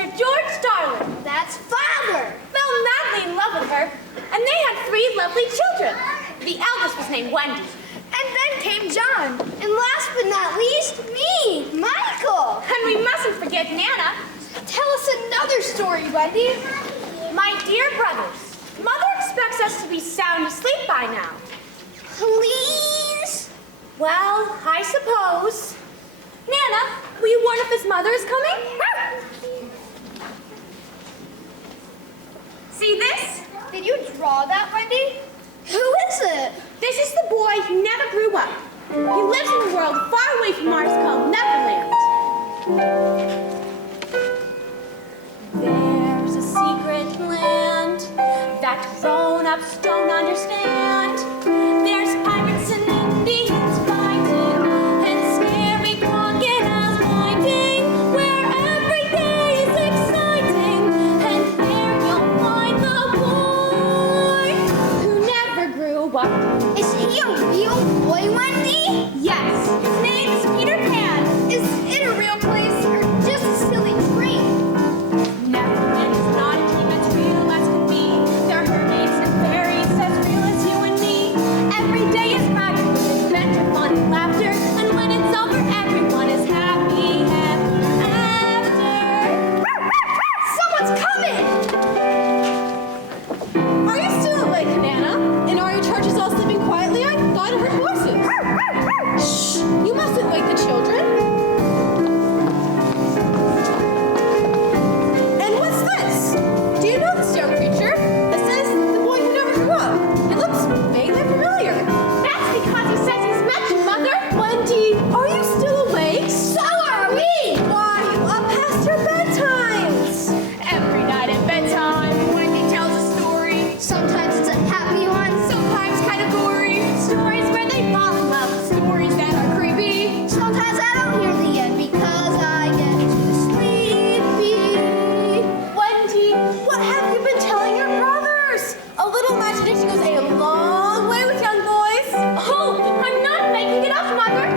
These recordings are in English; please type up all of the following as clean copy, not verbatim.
Mr. George Darling. That's father. Fell madly in love with her, and they had 3 lovely children. The eldest was named Wendy. And then came John. And last but not least, me, Michael. And we mustn't forget Nana. Tell us another story, Wendy. My dear brothers, Mother expects us to be sound asleep by now. Please? Well, I suppose. Nana, will you warn if his mother is coming? See this? Did you draw that, Wendy? Who is it? This is the boy who never grew up. He lives in a world far away from ours called Neverland. There's a secret land that grown-ups don't understand. There's pirates and Indians fighting, and scary crocodiles fighting, where every day is exciting, and there you'll find the boy who never grew up. Is he a real boy, Wendy? Yes, his name is Peter Pan. Is it a real place or just a silly dream? Neverland is not a dream as real as can be. There are mermaids and fairies as real as you and me. Every day is magic with adventure, fun, and laughter. And when it's over, everyone is happy ever after. Someone's coming! Are you still awake, Nana? And are your charges all sleeping quietly? I thought I heard voices. Shh! You mustn't wake the children. And what's this? Do you know this young creature? It says the boy who never grew up. It looks vaguely familiar. That's because he says he's met you, Mother. Wendy, are you still awake? So are we! Why, you up past your bedtimes. Every night at bedtime, Wendy tells a story. Sometimes it's a happy one. Sometimes kind of gory. Stories where they fall in love. Stories that are creepy. Sometimes I don't hear the end because I get too sleepy. Wendy, what have you been telling your brothers? A little imagination goes a long way with young boys. Oh, I'm not making it up, Mother.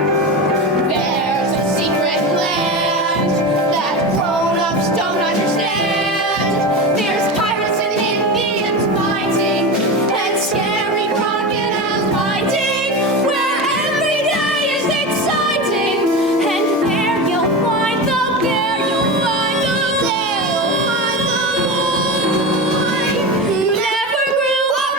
There's a secret land that grown-ups don't understand. There's pirates and Indians fighting, and scary crocodiles fighting, where every day is exciting. And there you'll find the boy who never grew up.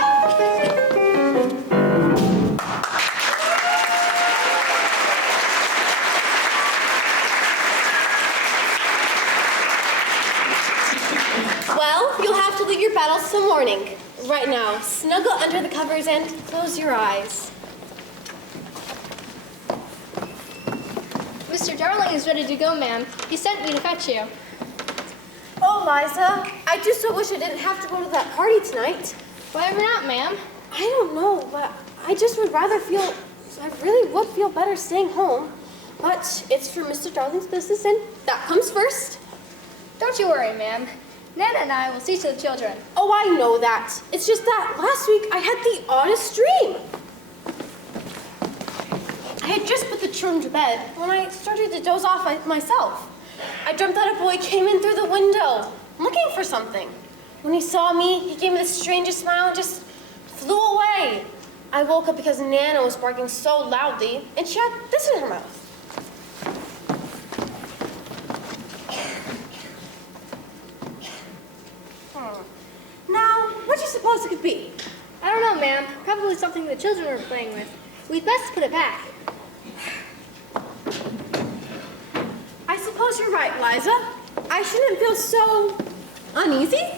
Well, you'll have to leave your battles till morning. Right now, snuggle under the covers and close your eyes. Mr. Darling is ready to go, ma'am. He sent me to fetch you. Oh, Liza, I do so wish I didn't have to go to that party tonight. Whatever not, ma'am. I don't know, but I really would feel better staying home. But it's for Mr. Darling's business, and that comes first. Don't you worry, ma'am. Nana and I will see to the children. Oh, I know that. It's just that last week I had the oddest dream. I had just put the children to bed when I started to doze off myself. I dreamt that a boy came in through the window, looking for something. When he saw me, he gave me the strangest smile and just flew away. I woke up because Nana was barking so loudly, and she had this in her mouth. Now, what do you suppose it could be? I don't know, ma'am. Probably something the children were playing with. We'd best put it back. I suppose you're right, Liza. I shouldn't feel so uneasy.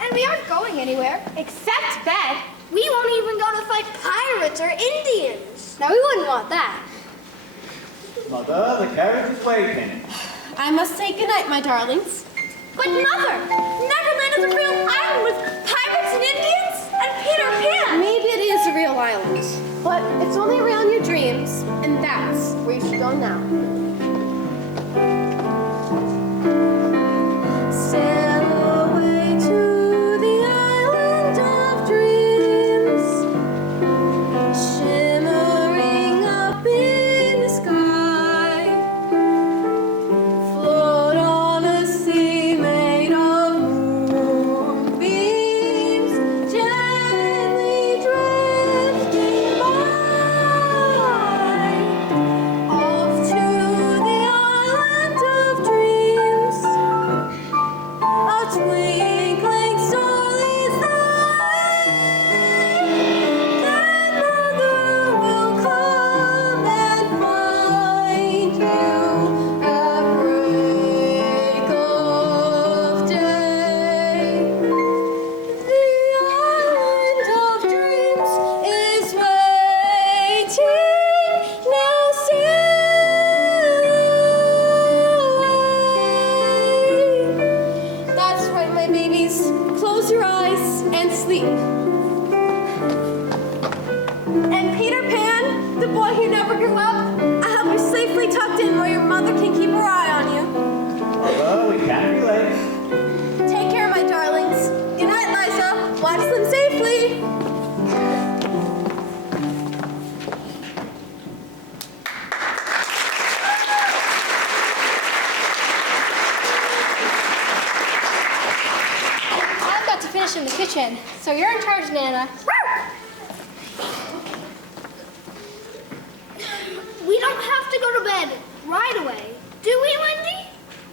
And we aren't going anywhere. Except bed. We won't even go to fight pirates or Indians. Now, we wouldn't want that. Mother, the carriage is waiting. I must say goodnight, my darlings. But Mother, Neverland is a real island with pirates and Indians and Peter Pan. Maybe it is a real island, but it's only around your dreams, and that's where you should go now. Sail away to the island of dreams, shimmering up in the sky. Float on a sea And Peter Pan, the boy who never grew up, I hope you're safely tucked in where your mother can keep her eye on you. Mother, we can't be late. Take care, my darlings. Good night, Liza. Watch them safely. I've got to finish in the kitchen, so you're in charge, Nana. We don't have to go to bed right away, do we, Wendy?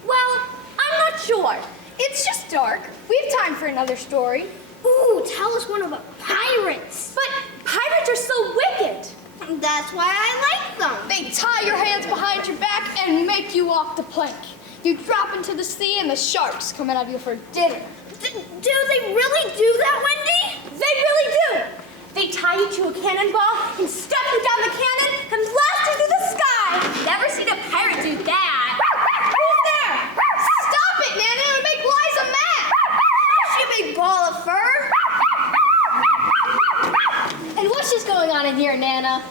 Well, I'm not sure. It's just dark. We have time for another story. Ooh, tell us one about pirates. But pirates are so wicked. That's why I like them. They tie your hands behind your back and make you walk the plank. You drop into the sea and the sharks come out of you for dinner. Do they really do that, Wendy? They really do. They tie you to a cannonball and stuff you down the cannon and blast you through the sky. Never seen a pirate do that. Who's there? Stop it, Nana! It'll make Liza mad! You big ball of fur. And what's just going on in here, Nana?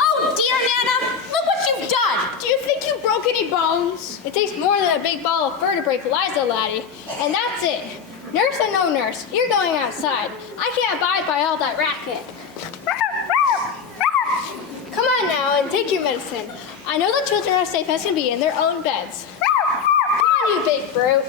Oh, dear Nana, look what you've done. Do you think you broke any bones? It takes more than a big ball of fur to break Liza, laddie. And that's it. Nurse or no nurse, you're going outside. I can't abide by all that racket. Come on now and take your medicine. I know the children are safe as can be in their own beds. Come on, you big brute.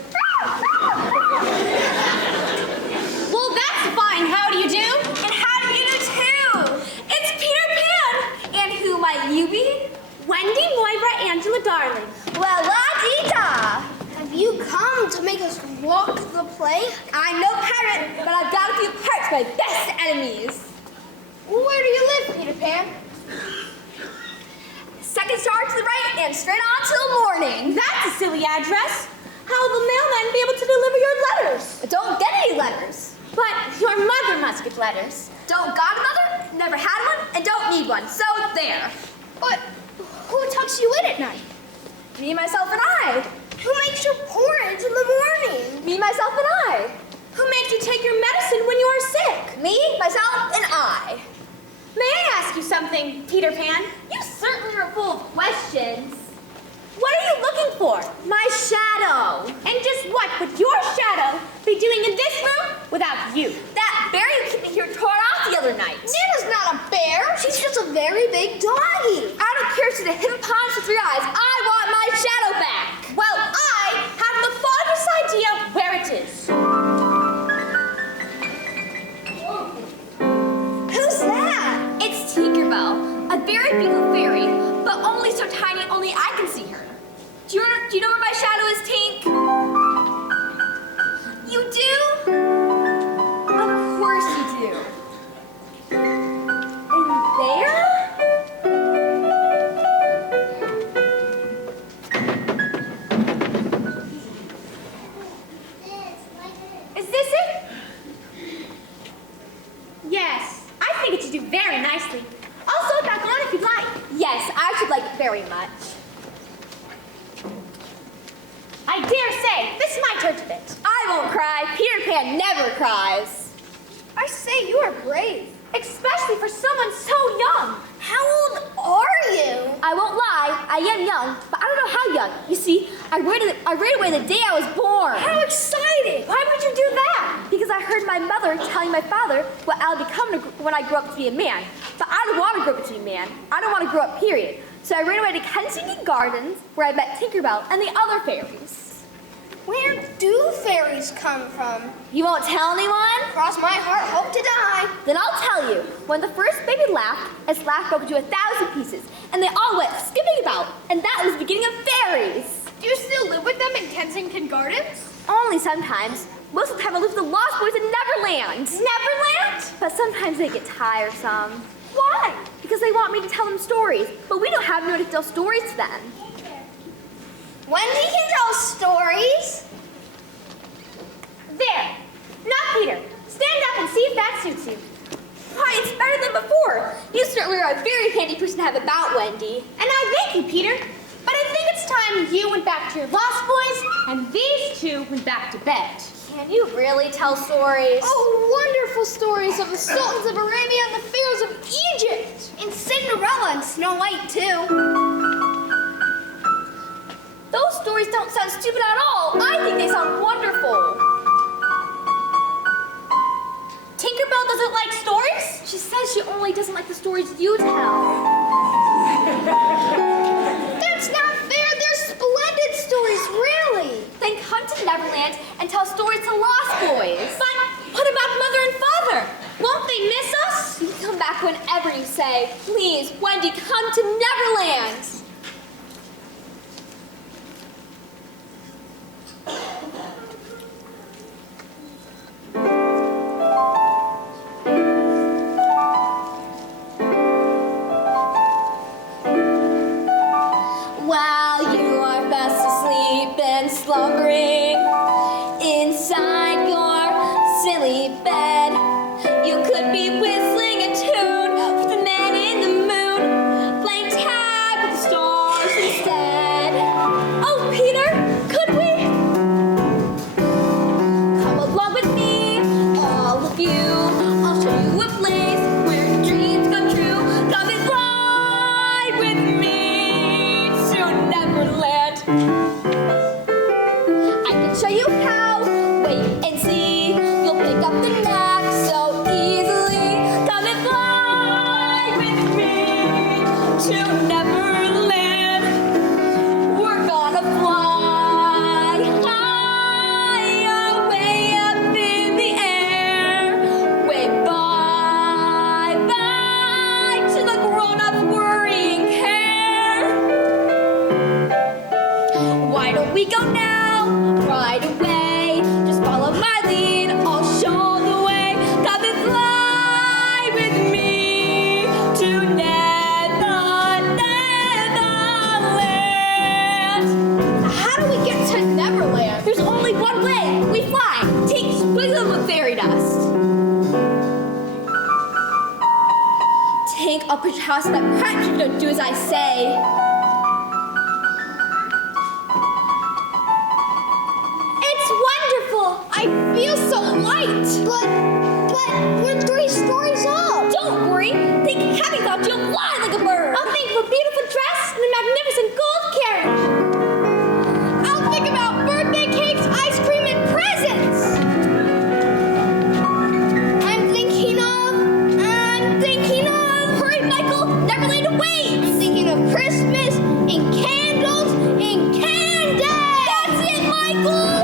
Well, that's fine. How do you do? And how do you do too? It's Peter Pan. And who might you be? Wendy, Moira, Angela, darling. Well, la-dee-da. Have you come to make us walk the plank? I'm no pirate, but I've got a few parts, my best enemies. Where do you live, Peter Pan? Second star to the right and straight on till morning. That's a silly address. How will the mailman be able to deliver your letters? I don't get any letters. But your mother must get letters. Don't got a mother, never had one, and don't need one. So there. But who tucks you in at night? Me, myself, and I. Who makes your porridge in the morning? Me, myself, and I. Who makes you take your medicine when you are sick? Me, myself, and I. May I ask you something, Peter Pan? You certainly are full of questions. What are you looking for? My shadow. And just what would your shadow be doing in this room without you? That bear you kept here tore off the other night. Nana's not a bear. She's just a very big doggy. I don't care to the hippopotamus with 3 eyes. I want my shadow back. Well, I have the foggiest idea where it is. Who's that? It's Tinkerbell, a very beautiful fairy, but only so tiny only I can see her. Do you know where my shadow is, Tink? You do? Of course you do. In there? Is this it? Yes, I think it should do very nicely. I'll sew it back on if you'd like. Yes, I should like it very much. I dare say, this is my turn to bit. I won't cry. Peter Pan never cries. I say you are brave. Especially for someone so young. How old are you? I won't lie, I am young, but I don't know how young. You see, I ran away the day I was born. How exciting! Why would you do that? Because I heard my mother telling my father what I'll become when I grow up to be a man. But I don't want to grow up to be a man. I don't want to grow up, period. So I ran away to Kensington Gardens, where I met Tinkerbell and the other fairies. Where do fairies come from? You won't tell anyone? Cross my heart, hope to die. Then I'll tell you. When the first baby laughed, its laugh broke into 1,000 pieces, and they all went skipping about, and that was the beginning of fairies. Do you still live with them in Kensington Gardens? Only sometimes. Most of the time I live with the Lost Boys in Neverland. Neverland? But sometimes they get tiresome. Why? Because they want me to tell them stories, but we don't have anyone to tell stories to them. Wendy can tell stories. There. Now, Peter, stand up and see if that suits you. Why, it's better than before. You certainly are a very handy person to have about, Wendy. And I thank you, Peter. But I think it's time you went back to your Lost Boys, and these two went back to bed. Can you really tell stories? Oh, wonderful stories of the sultans of Arabia and the pharaohs of Egypt. And Cinderella and Snow White, too. Those stories don't sound stupid at all. I think they sound wonderful. Tinkerbell doesn't like stories? She says she only doesn't like the stories you tell. That's not fair. They're splendid stories, really. Then come to Neverland and tell stories to Lost Boys. But what about Mother and Father? Won't they miss us? You can come back whenever you say. Please, Wendy, come to Neverland. While you are fast asleep and slumbering inside your silly bed, you could be whistling a tune with the man in the moon, playing tag with the stars instead. Oh, Peter, could we? Come along with me, all of you. I'll show you a place where dreams come true. Come and fly with me to Neverland. I can show you how. Wait and see. You'll pick up the knack so easily. Come and fly with me to Neverland. We're gonna fly high, way up in the air. Wave bye to the grown-ups worrying care. Why don't we go now, right away? Just follow my lead, I'll show the way. Come and fly with me to Neverland. How do we get to Neverland? There's only one way. We fly. Take sprinkle of fairy dust. Tank, I'll put your house in that perhaps you don't do as I say. It's wonderful. I feel so light. But we're 3 stories up. Don't worry. Think having thought you'll fly like a bird. I'll think of a beautiful dress and a magnificent gold carriage. I'll think about birthday cakes, ice cream, and presents. I'm thinking of. Hurry, Michael. Neverland awaits. I'm thinking of Christmas and candles and candy. That's it, Michael.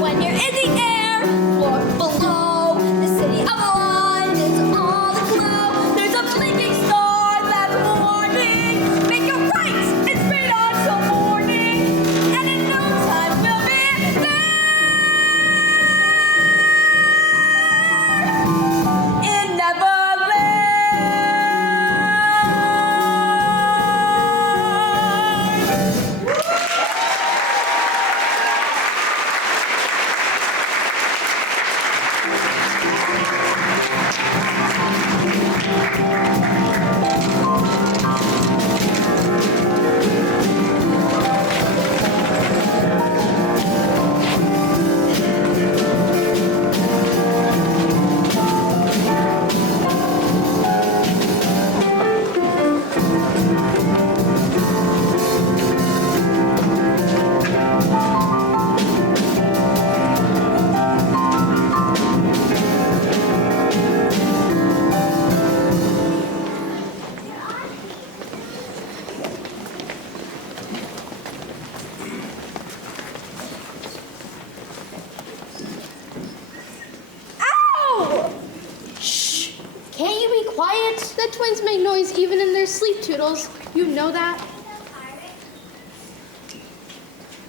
When you're in the air, floor below, the city of London's all aglow. There's a blinking star that's warning. Make it right and straight on till morning. And in no time we'll be there in Neverland. Ow! Shh! Can't you be quiet? The twins make noise even in their sleep, Toodles. You know that?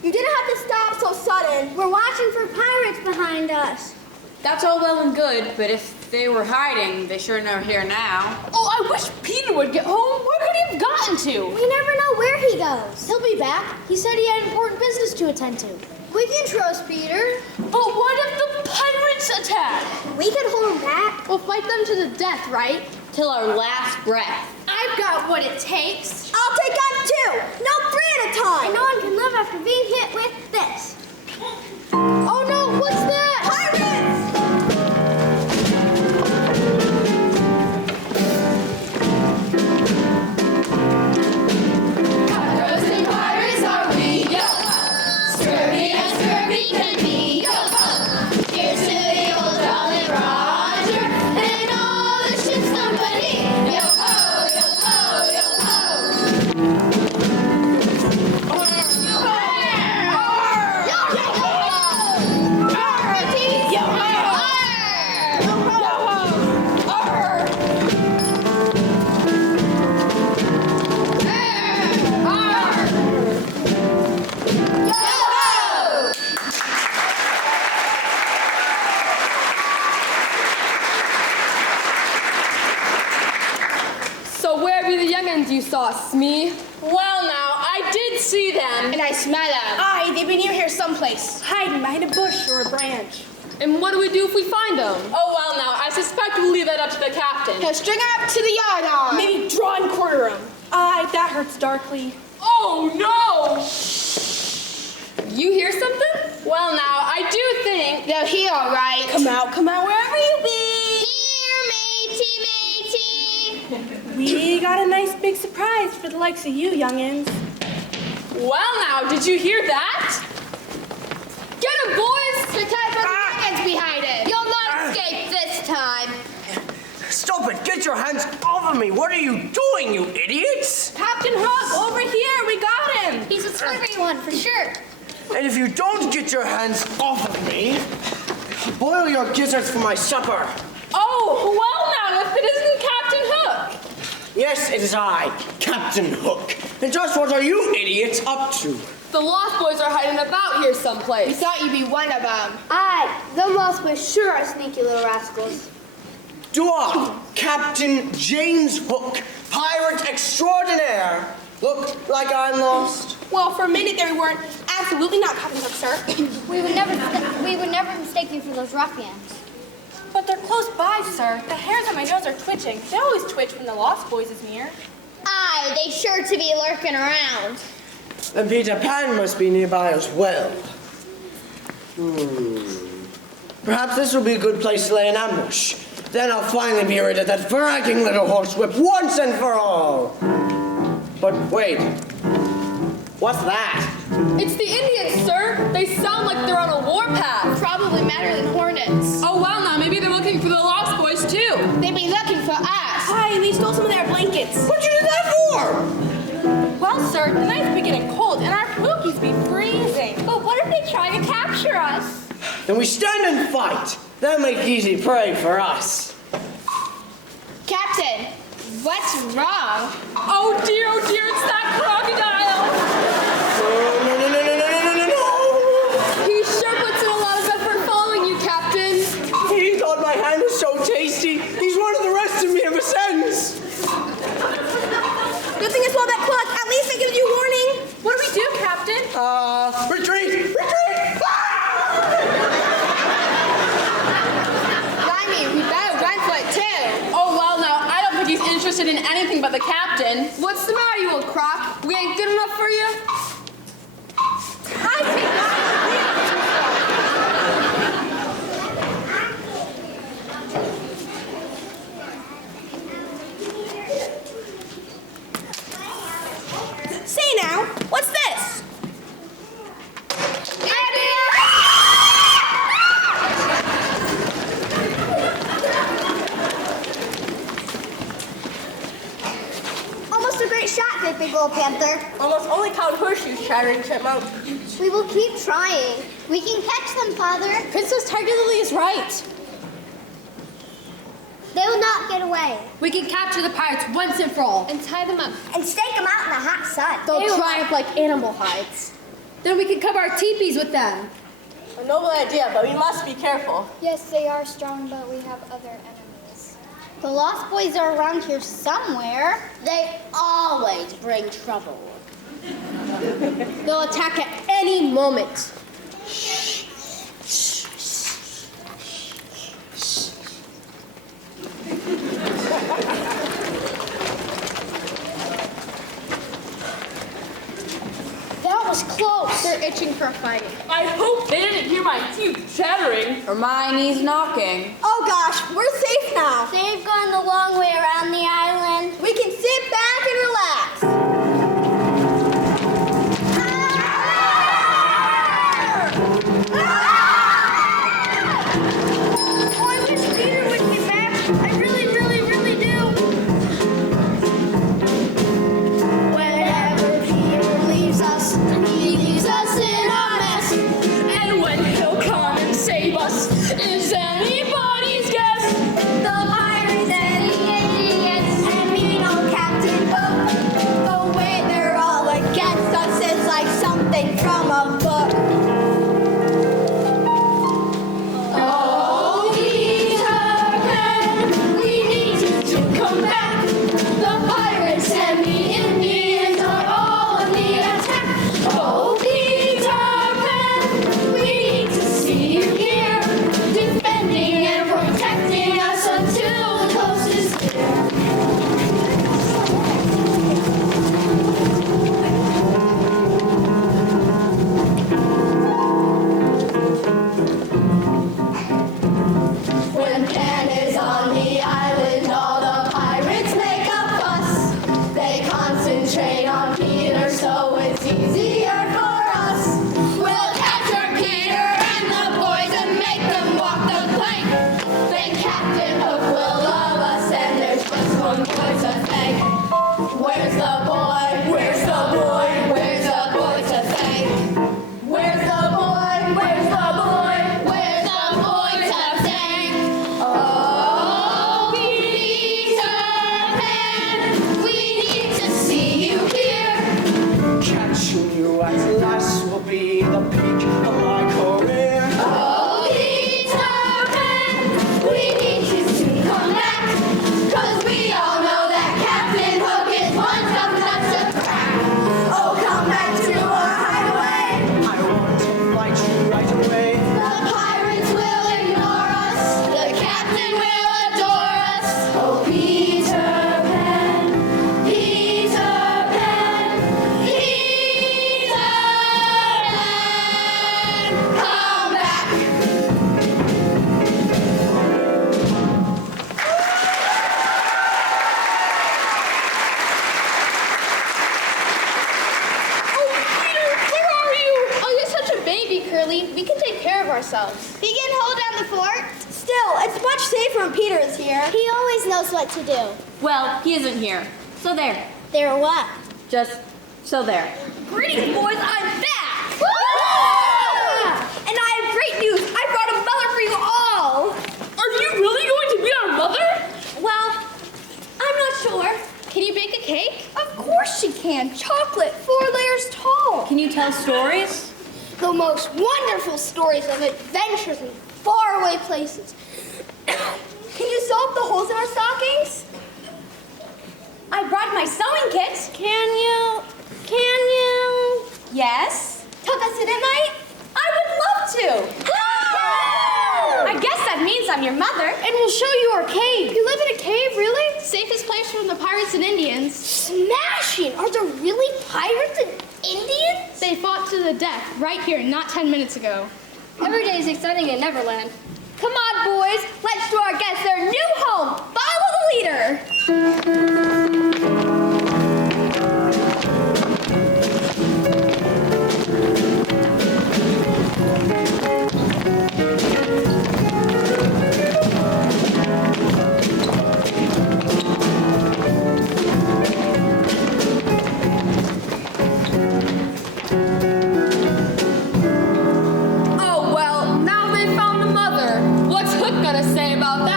You didn't have to stop so sudden. We're watching for pirates behind us. That's all well and good, but if they were hiding, they sure are here now. Oh, I wish Peter would get home. Where could he have gotten to? We never know where he goes. He'll be back. He said he had important business to attend to. We can trust Peter. But what if the pirates attack? We can hold him back. We'll fight them to the death, right? Till our last breath. I've got what it takes. I'll take on 2. No, 3 at a me. Well, now, I did see them. And I smell them. Aye, they've been near here someplace. Hiding behind a bush or a branch. And what do we do if we find them? Oh, well, now, I suspect we'll leave that up to the captain. Now string them up to the yardarm. Maybe draw and quarter them. Aye, that hurts darkly. Oh, no! You hear something? Well, now, I do think... They'll hear all right. Come out, wherever you be. Here, matey. We got a nice big surprise for the likes of you, youngins. Well, now, did you hear that? Get him, boys! The type of dragons behind it. You'll not escape this time. Stop it! Get your hands off of me! What are you doing, you idiots? Captain Hook, over here, we got him. He's a scurvy one for sure. And if you don't get your hands off of me, boil your gizzards for my supper. Oh, well, now, if it isn't Captain Hook. Yes, it is I, Captain Hook. And just what are you idiots up to? The Lost Boys are hiding about here We someplace. thought you'd be one of them. Aye, them lost boys sure are sneaky little rascals. Do I, Captain James Hook, pirate extraordinaire, look like I'm lost? Well, for a minute there we weren't. Absolutely not, Captain Hook, sir. We would never mistake you for those ruffians. But they're close by, sir. The hairs on my nose are twitching. They always twitch when the Lost Boys is near. Aye, they sure to be lurking around. And Peter Pan must be nearby as well. Perhaps this will be a good place to lay an ambush. Then I'll finally be rid of that bragging little horsewhip once and for all. But wait, what's that? It's the Indians, sir. They sound like they're on a warpath. Probably madder than hornets. Oh, well, now, maybe they're looking for the Lost Boys, too. They've been looking for us. Aye, and they stole some of their blankets. What'd you do that for? Well, sir, the nights be getting cold and our pookies be freezing. But what if they try to capture us? Then we stand and fight. That'll make easy prey for us. Captain, what's wrong? Oh, dear, it's that crocodile. No. He sure puts in a lot of effort following you, Captain. He thought my hand was so tasty. He's wanted the rest of me ever since. Good thing I swallowed that clock. At least I give you warning. What do we do, Captain? Retreat! Blimey, we better run for it too. Oh, well, now, I don't think he's interested in anything but the captain. What's the matter, you old croc? We ain't good enough for you? I think not. Say now, what's this? Almost a great shot, great big old panther. Almost only count horseshoes, chattering chipmunk. We will keep trying. We can catch them, Father. Princess Tiger Lily is right. They will not get away. We can capture the pirates once and for all and tie them up. And stake them out in the hot sun. They'll triumph like animal hides. Then we can cover our teepees with them. A noble idea, but we must be careful. Yes, they are strong, but we have other enemies. The Lost Boys are around here somewhere. They always bring trouble. They'll attack at any moment. That was close. They're itching for a fight. I hope they didn't hear my teeth chattering. Or my knees knocking. Oh gosh, we're safe now. They've gone the long way around the island. We can sit back and relax. Oh, I wish Peter would be back. I really, really, really do. Whenever Peter leaves us, he leaves us in a mess. And when he'll come and save us, is anybody's guess? The pirates and the idiots, and me, no Captain Hook. care of ourselves. We can hold down the fort. Still, it's much safer when Peter is here. He always knows what to do. Well, he isn't here. So there. There what? Just so there. Greetings, boys. I'm back. And I have great news. I brought a mother for you all. Are you really going to be our mother? Well, I'm not sure. Can you bake a cake? Of course she can. Chocolate, 4 layers tall. Can you tell stories? The most wonderful stories of adventures in faraway places. Can you sew up the holes in our stockings? I brought my sewing kit. Can you? Yes. Tuck us in at night? I would love to. I guess that means I'm your mother. And we'll show you our cave. You live in a cave, really? Safest place from the pirates and Indians. Smashing! Are there really pirates and Indians? They fought to the death right here, not 10 minutes ago. Every day is exciting in Neverland. Come on, boys. Let's show our guests their new home. Follow the leader. Oh, well, now they found the mother. What's Hook gonna say about that?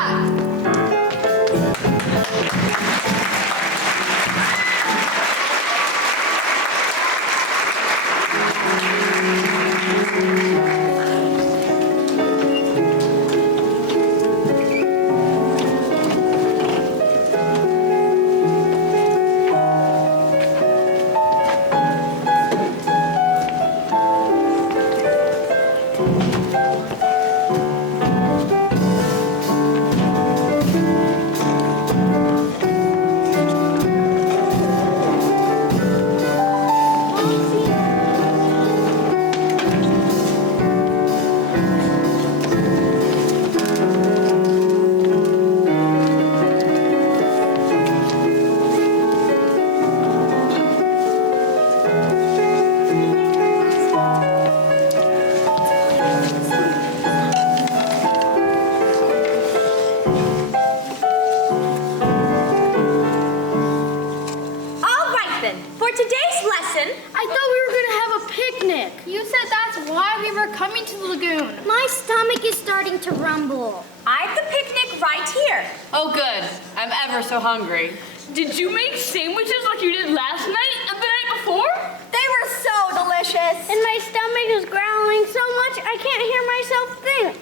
All right, then. For today's lesson, I thought we were going to have a picnic. You said that's why we were coming to the lagoon. My stomach is starting to rumble. I have the picnic right here. Oh, good. I'm ever so hungry. Did you make sandwiches like you did last night and the night before? They were so delicious. And my stomach is growling so much I can't hear myself think.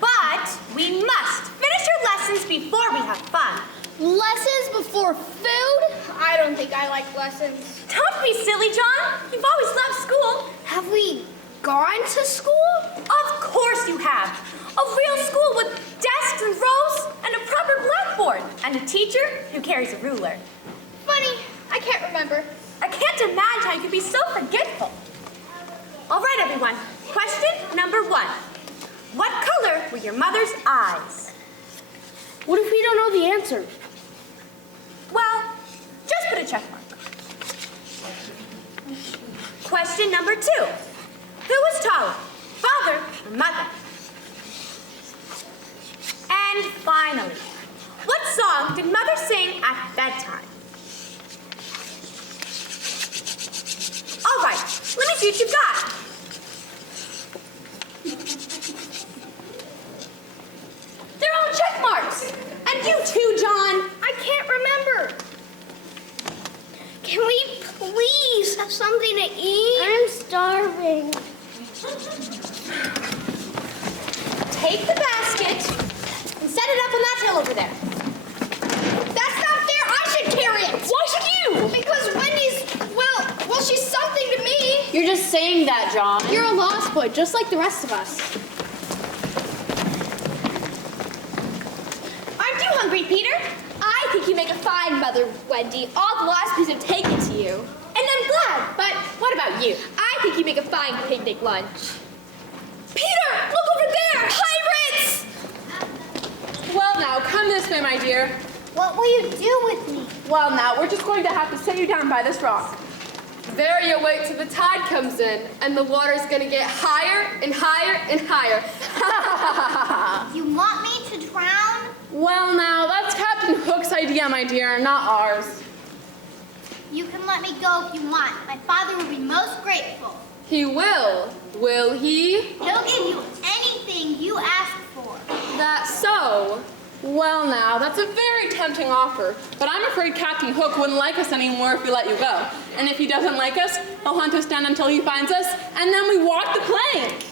But we must finish our lessons before we have fun. Lessons before food? I don't think I like lessons. Don't be silly, John. You've always loved school. Have we gone to school? Of course you have. A real school with desks and rows and a proper blackboard and a teacher who carries a ruler. Funny, I can't remember. I can't imagine how you could be so forgetful. All right, everyone. Question number 1. What color were your mother's eyes? What if we don't know the answer? Well, just put a check mark. Question number 2. Who was taller, father or mother? And finally, what song did mother sing at bedtime? All right, let me see what you've got. They're all check marks. And you too, John. I can't remember. Can we please have something to eat? I'm starving. Take the basket and set it up on that hill over there. That's not fair. I should carry it. Why should you? Because Wendy's, well, she's something to me. You're just saying that, John. You're a lost boy, just like the rest of us. Aren't you hungry, Peter? I think you make a fine mother, Wendy. All the lost boys have taken to you. And I'm glad, but what about you? I think you make a fine picnic lunch. Peter, look over there! Pirates! Well, now, come this way, my dear. What will you do with me? Well, now, we're just going to have to set you down by this rock. There you wait till the tide comes in, and the water's gonna get higher and higher and higher. You want me to drown? Well, now, that's Captain Hook's idea, my dear, not ours. You can let me go if you want. My father will be most grateful. He will he? He'll give you anything you ask for. That's so. Well, now, that's a very tempting offer, but I'm afraid Captain Hook wouldn't like us anymore if we let you go. And if he doesn't like us, he'll hunt us down until he finds us, and then we walk the plank.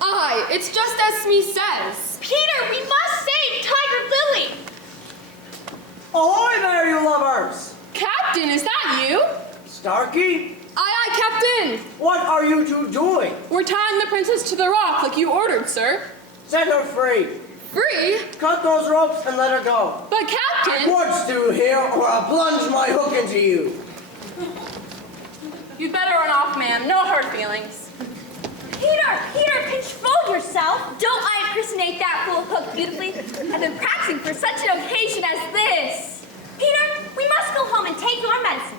Aye, it's just as Smee says. Peter, we must save Tiger Lily. Ahoy there, you lovers! Captain, is that you? Starkey, Aye, Captain. what are you two doing? We're tying the princess to the rock like you ordered, sir. Set her free. Free? Cut those ropes and let her go. But Captain... What's do here, or I'll plunge my hook into you. You'd better run off, ma'am. No hard feelings. Peter, control yourself. Don't I impersonate that fool Hook beautifully? I've been practicing for such an occasion as this. Peter, we must go home and take your medicine.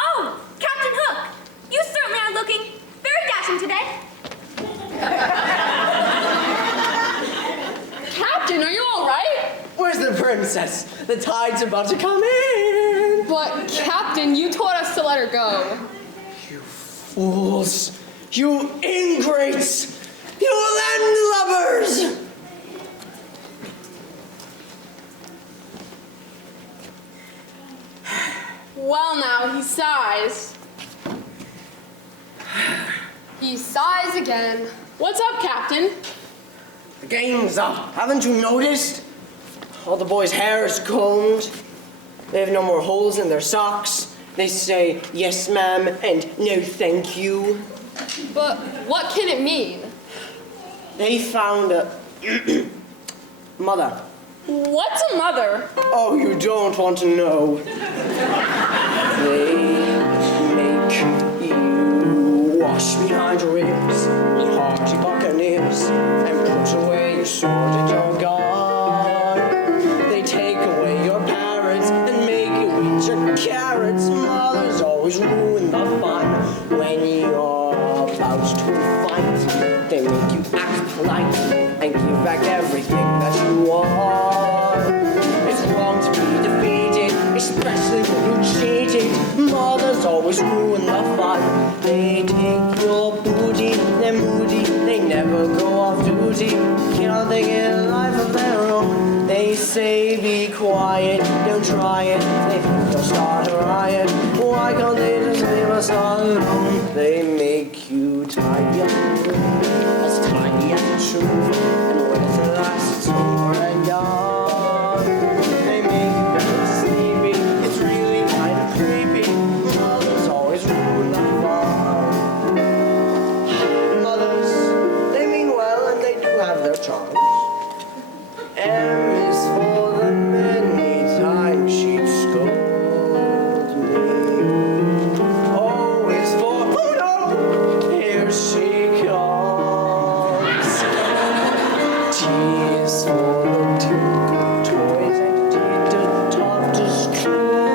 Oh, Captain Hook, you certainly are looking very dashing today. Captain, are you all right? Where's the princess? The tide's about to come in. But, Captain, you told us to let her go. You fools. You ingrates. You landlubbers. Well, now, he sighs. He sighs again. What's up, Captain? The game's up. Haven't you noticed? All the boys' hair is combed. They have no more holes in their socks. They say, yes, ma'am, and no, thank you. But what can it mean? They found a mother. What's a mother? Oh, you don't want to know. They make you wash behind your ears, you hearty buccaneers, and put away your sword and your gun. They take away your parrots and make you eat your carrots. Mothers always ruin the fun when you're about to fight. They make you act polite and give back everything that you are. It's wrong to be defeated, especially when you cheated. Mothers always ruin the fun. They take your booty, they're moody, they never go off duty. Can't they get a life of their own? They say be quiet, don't try it. They think they'll start a riot. Why can't they just leave us all alone? They make you tidy up, as tidy as a shoe, and when it's the last it's over and gone. They make you very sleepy, it's really kind of creepy. Mothers always ruin the fun. Mothers, they mean well and they do have their charms. M is for the many times she'd scold me. O is for, oh no, here she comes. T is for the two good toys and taught to school.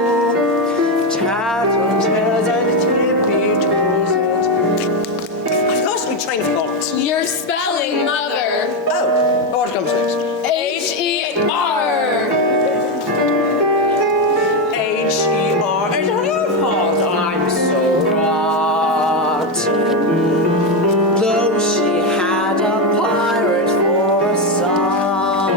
Tattletales and tippy toes and... I've lost my train of thought. You're spelling mother. Oh, what comes next? H-E-R. H-E-R, it's her fault I'm so rot. Though she had a pirate for a son,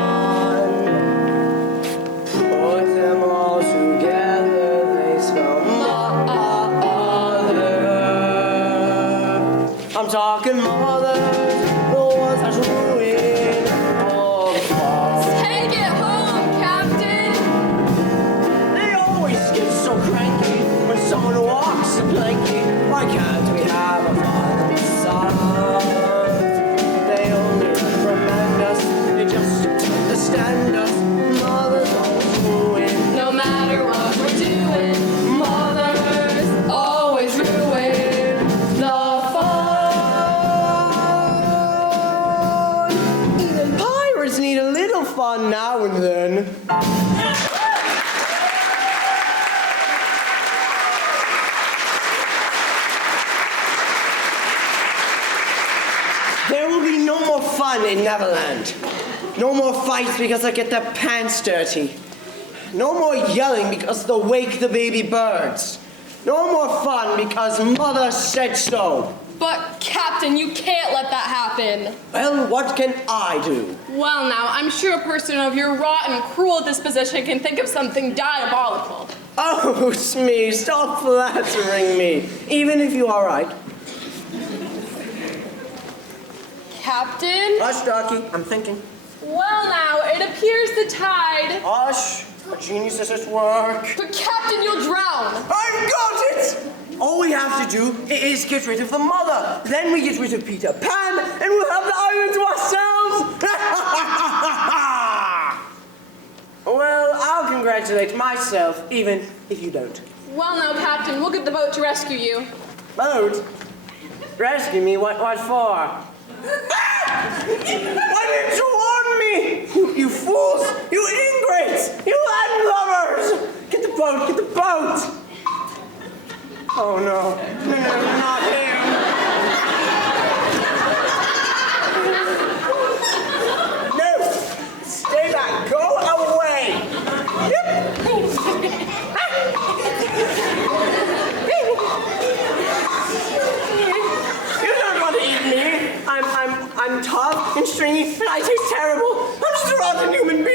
put them all together, they spell mother. I'm talking mother, the ones that ruin all the fun. Take it home, Captain. They always get so cranky when someone walks the planky. Why can't we have a father and son? They only reprimand us, they just understand us. Mothers always ruin, No matter what we're doing, mothers always ruin the fun. even pirates need a little fun now and then. fun in Neverland. No more fights because I get their pants dirty. No more yelling because they'll wake the baby birds. No more fun because mother said so. But, Captain, you can't let that happen. Well, what can I do? Well, now, I'm sure a person of your rotten, cruel disposition can think of something diabolical. Oh, Smee, stop flattering me, even if you are right. Captain? Hush, Ducky, I'm thinking. Well, now, it appears the tide... Hush, a genius is at work. But, Captain, you'll drown. I've got it! All we have to do is get rid of the mother. Then we get rid of Peter Pan, and we'll have the island to ourselves. Well, I'll congratulate myself, even if you don't. Well, now, Captain, we'll get the boat to rescue you. Boat? Rescue me? What for? Why didn't you warn me? You fools! You ingrates! You land lubbers! Get the boat! Get the boat! Oh no, not him. No, stay back, go away. Yep. You're not going to eat me. I'm tough and stringy and I taste terrible. I'm just a rotten human being.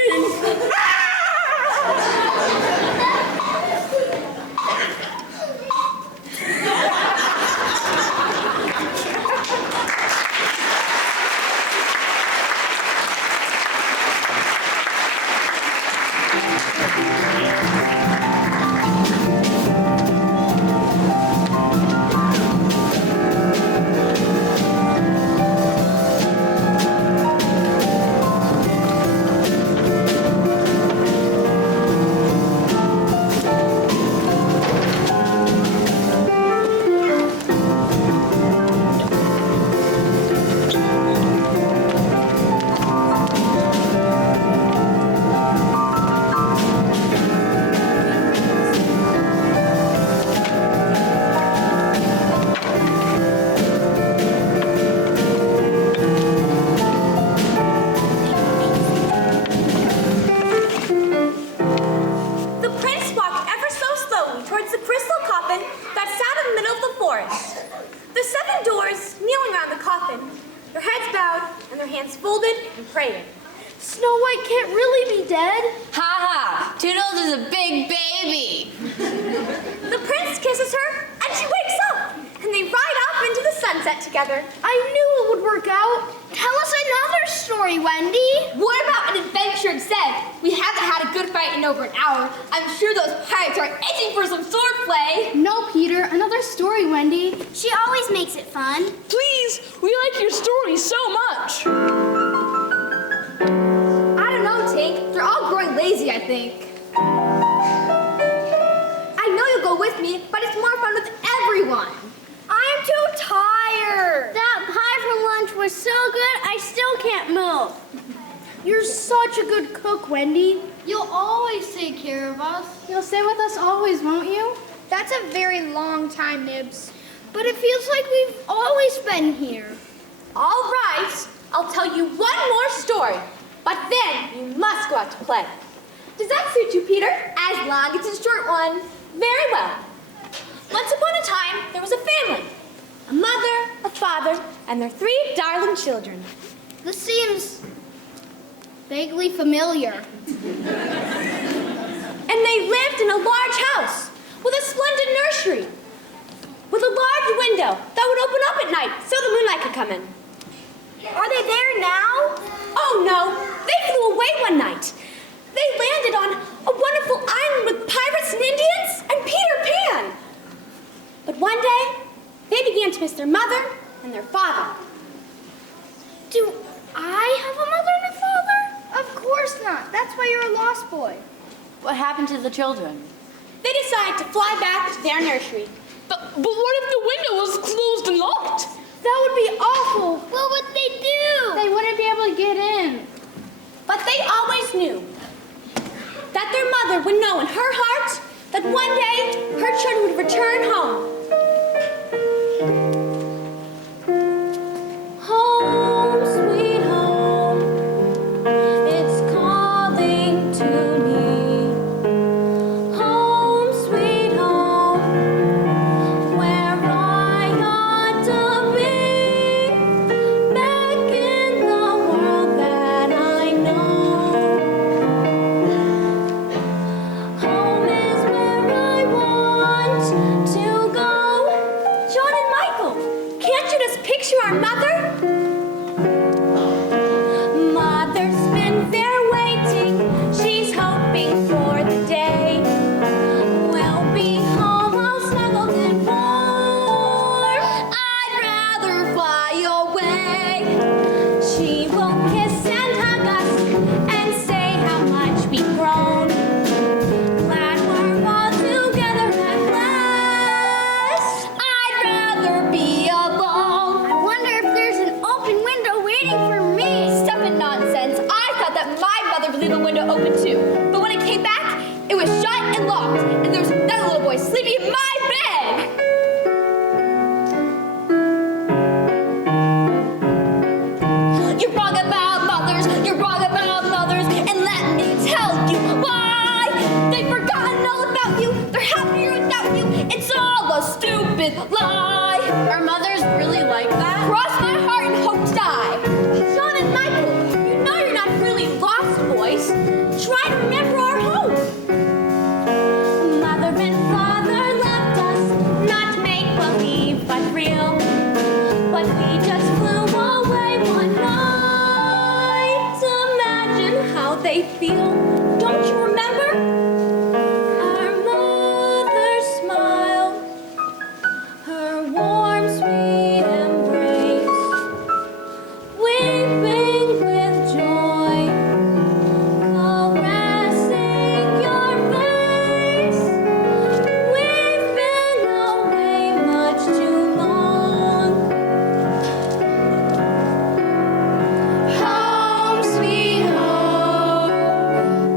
But it feels like we've always been here. All right, I'll tell you one more story, but then you must go out to play. Does that suit you, Peter? As long as it's a short one. Very well. Once upon a time, there was a family. A mother, a father, and their 3 darling children. This seems vaguely familiar. And they lived in a large house with a splendid nursery, with a large window that would open up at night so the moonlight could come in. Are they there now? Oh no, they flew away one night. They landed on a wonderful island with pirates and Indians and Peter Pan. But one day, they began to miss their mother and their father. Do I have a mother and a father? Of course not. That's why you're a lost boy. What happened to the children? They decided to fly back to their nursery. But what if the window was closed and locked? That would be awful. What would they do? They wouldn't be able to get in. But they always knew that their mother would know in her heart that one day her children would return home. Home, sweet home. our mother? Mother's been there waiting. She's hoping for the day. We'll be home all snuggled and warm. I'd rather fly away. She will kiss and hug us and say how much we've grown. Glad we're all together at last. I'd rather be alone. I wonder if there's an open window waiting for me. Stuff and nonsense. I thought that my mother would leave the window open too. But when I came back, it was shut and locked. And there was another little boy sleeping in my bed. You're wrong about mothers. You're wrong about mothers. And let me tell you why. They've forgotten all about you. They're happier without you. It's all a stupid lie. Are mothers really like that? Cross my heart and hope to die. John and Michael, you know you're not really lost, boys. Try to remember our home. Mother and father loved us, not make believe but real. But we just flew away one night. Imagine how they feel. Don't you remember? Our mother's smile, her warm, sweet embrace, weeping with joy, caressing your face. We've been away much too long. Home, sweet home,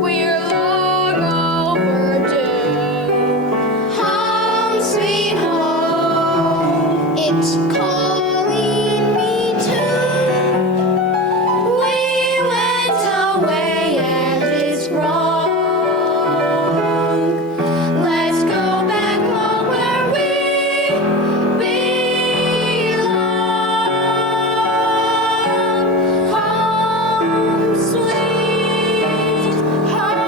we're long overdue. Home, sweet home, it's calling me too. We went away and it's wrong. Let's go back home where we belong. Home, sweet home.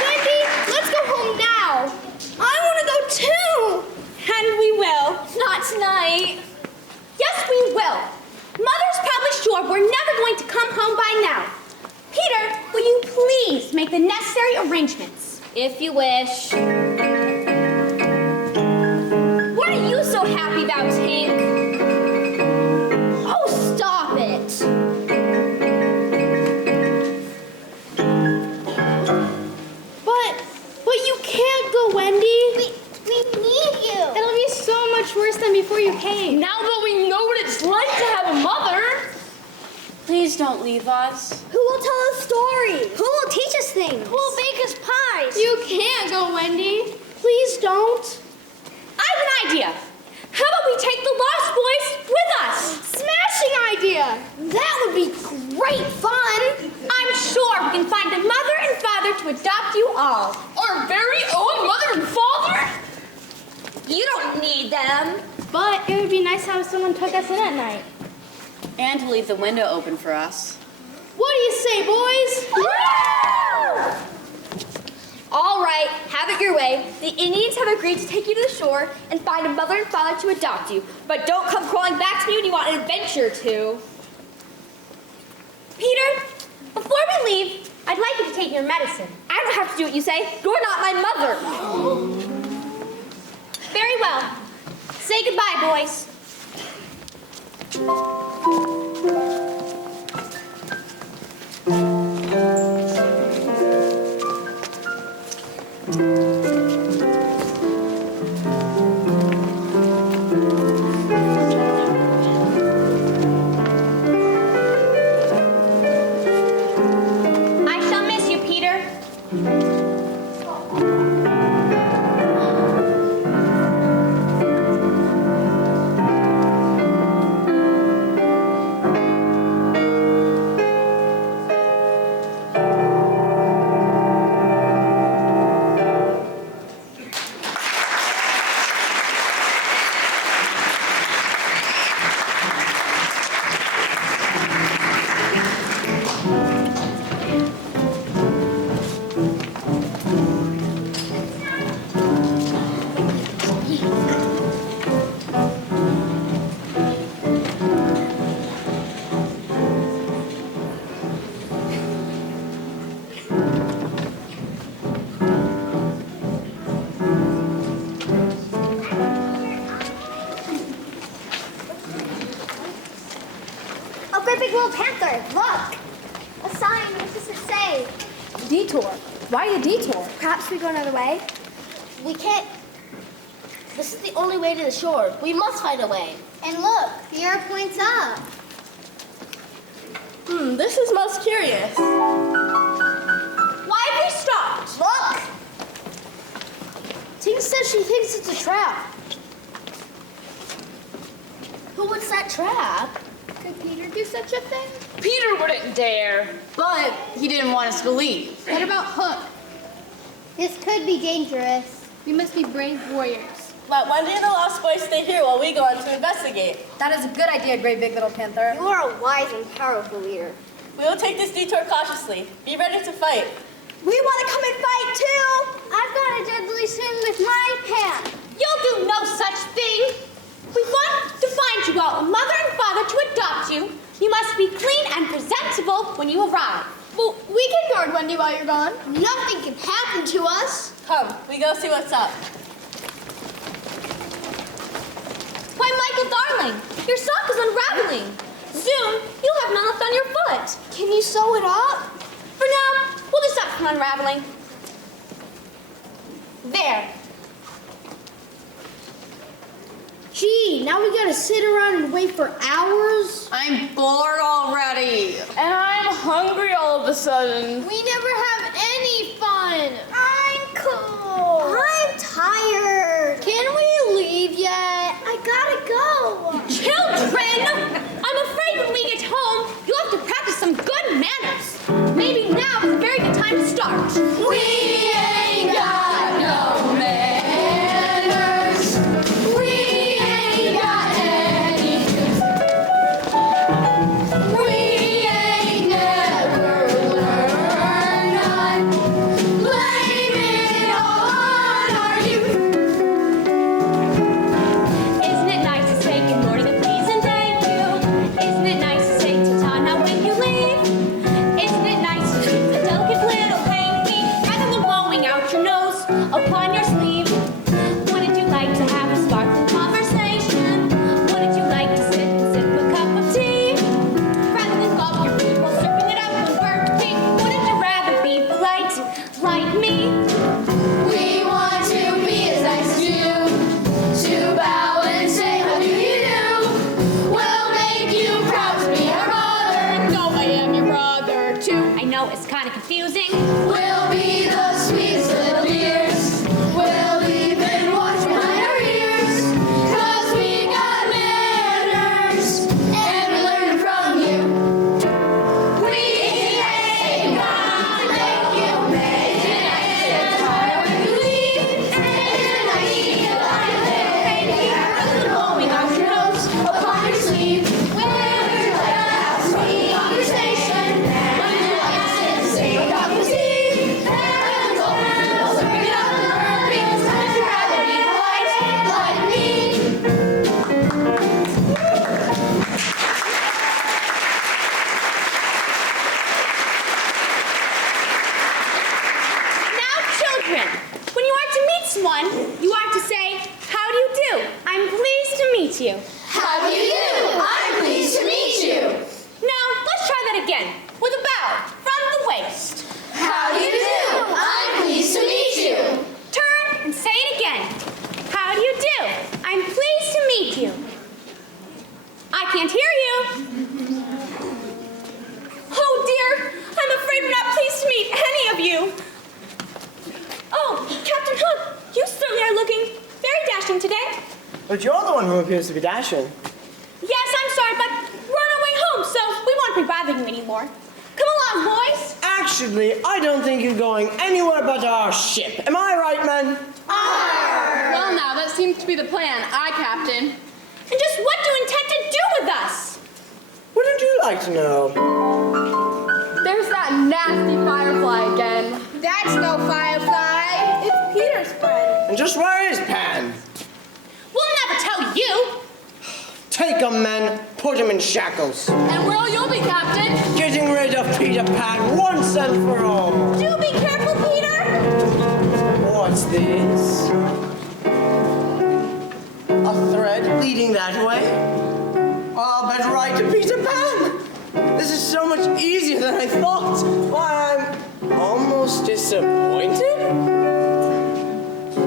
Wendy, let's go home now. I want to go too. And we will. Not tonight. Yes, we will. Mother's probably sure we're never going to come home by now. Peter, will you please make the necessary arrangements? If you wish. What are you so happy about, Tink? Oh, stop it. But you can't go, Wendy. We need you. It'll be so much worse than before you came. Now that we know what it's like to have a mother. Please don't leave us. Who will tell us stories? Who will teach us things? Who will bake us pies? You can't go, Wendy. Please don't. I have an idea. How about we take the Lost Boys with us? Smashing idea. That would be great fun. I'm sure we can find a mother and father to adopt you all. Our very own mother and father? You don't need them. But it would be nice to have someone tuck us in at night. And to leave the window open for us. What do you say, boys? All right, have it your way. The Indians have agreed to take you to the shore and find a mother and father to adopt you. But don't come crawling back to me when you want an adventure too. Peter, before we leave, I'd like you to take your medicine. I don't have to do what you say. You're not my mother. Very well. Say goodbye, boys. I shall miss you, Peter. big little panther. Look. A sign. What does it say? Detour. Why a detour? Perhaps we go another way. We can't. This is the only way to the shore. We must find a way. And look, the arrow points up. This is most curious. Why have we stopped? Look. Tink says she thinks it's a trap. Who would set trap? Could Peter do such a thing? Peter wouldn't dare. But he didn't want us to leave. What about Hook? This could be dangerous. We must be brave warriors. Let Wendy and the Lost Boys stay here while we go on to investigate. That is a good idea, Great Big Little Panther. You are a wise and powerful leader. We will take this detour cautiously. Be ready to fight. We want to come and fight too. I've got a deadly sin with my pan. You'll do no such thing. We want to find you all a mother and father to adopt you. You must be clean and presentable when you arrive. Well, we can guard Wendy while you're gone. Nothing can happen to us. Come, we go see what's up. Why, Michael, darling, your sock is unraveling. Soon, you'll have none left on your foot. Can you sew it up? For now, we'll just stop from unraveling. There. Gee, now we gotta sit around and wait for hours? I'm bored already. And I'm hungry all of a sudden. We never have any fun. I'm cool. I'm tired. Can we leave yet? I gotta go. Children! I'm afraid when we get home, you'll have to practice some good manners. Maybe now is a very good time to start. We ain't got no manners. We ain't got any. We ain't never learned none. Blame it all on our youth. Isn't it nice to say good morning and please and thank you? Isn't it nice to say Titana when you leave? Isn't it nice to use a delicate little painting rather than blowing out your nose upon your sleeve? Wouldn't you like to have a sparkling conversation? Wouldn't you like to sit and sip a cup of tea? Rather than gulp your food while serving it up and working, wouldn't you rather be polite like me? We want to be as nice as you, to bow and say how do you do. We'll make you proud to be our mother. No, I am your brother too. I know it's kind of confusing. We'll be the sweetest little dears. We'll even watch behind our ears. 'Cause we got manners, and we learn from you. We ain't got to make you make it nice and hard when you leave. Isn't it nice to feel like a little baby? Rather than blowing out your nose upon your sleeve. Would you like to have a sweet conversation? Would you like to sit and say a cup of tea? Rather than go and serving it up in the burping, would you rather be polite like me? Now, children, when you are to meet someone, you are to say, how do you do? I'm pleased to meet you. How do you do? I'm pleased to meet you. Now, let's try that again, with a bow, from the waist. How do you do? I'm pleased to meet you. Turn and say it again. How do you do? I'm pleased to meet you. I can't hear you. Oh dear, I'm afraid we're not pleased to meet any of you. Oh, Captain Hook, you certainly are looking very dashing today. But you're the one who appears to be dashing. Yes, I'm sorry, but we're on our way home, so we won't be bothering you anymore. Come along, boys. Actually, I don't think you're going anywhere but our ship. Am I right, men? Well, now, that seems to be the plan. Aye, Captain. And just what do you intend to do with us? Wouldn't you like to know? There's that nasty firefly again. That's no firefly. It's Peter's friend. And just where is Pan? We'll never tell you. Take him, men. Put him in shackles. And where'll you be, Captain? Getting rid of Peter Pan once and for all. Do be careful, Peter. What's this? A thread leading that way? I'll bet right to Peter Pan. This is so much easier than I thought. Why, I'm almost disappointed.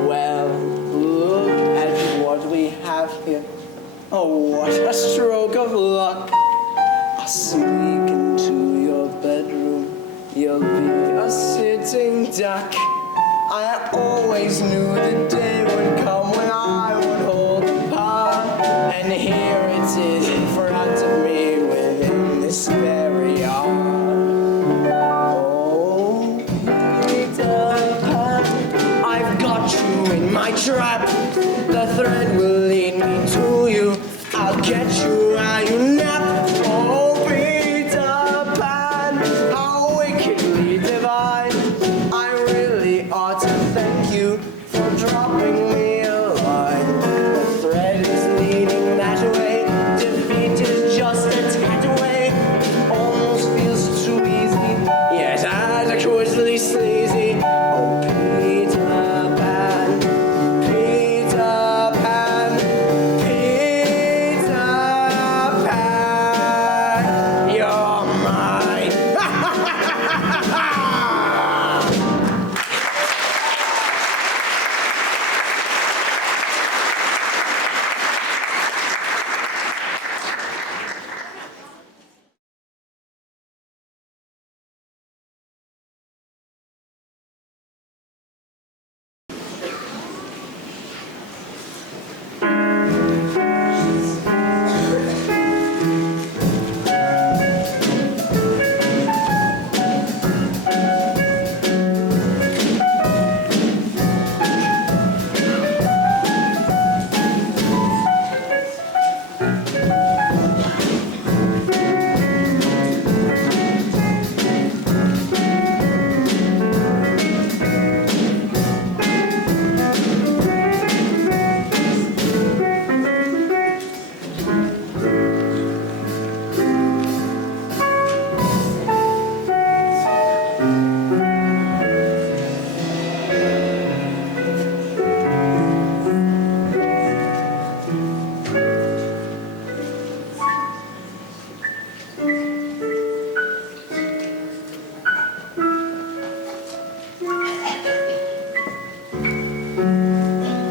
Well, look at what we have here. Oh, what a stroke of luck. I'll sneak into your bedroom. You'll be a sitting duck. I always knew the day would come when I would hold the power. And here it is in front of me within this very hour. Oh, Peter Pan, I've got you in my trap. The thread will lead me to you. I'll get you while you nap. Oh, Peter Pan, how wickedly divine. I really ought to thank you for dropping me a line. The thread is leading that way. Defeat is just a tat away. Almost feels too easy, yet adequately sleazy. Oh, Peter Pan, Peter Pan, Peter Pan, you're mine.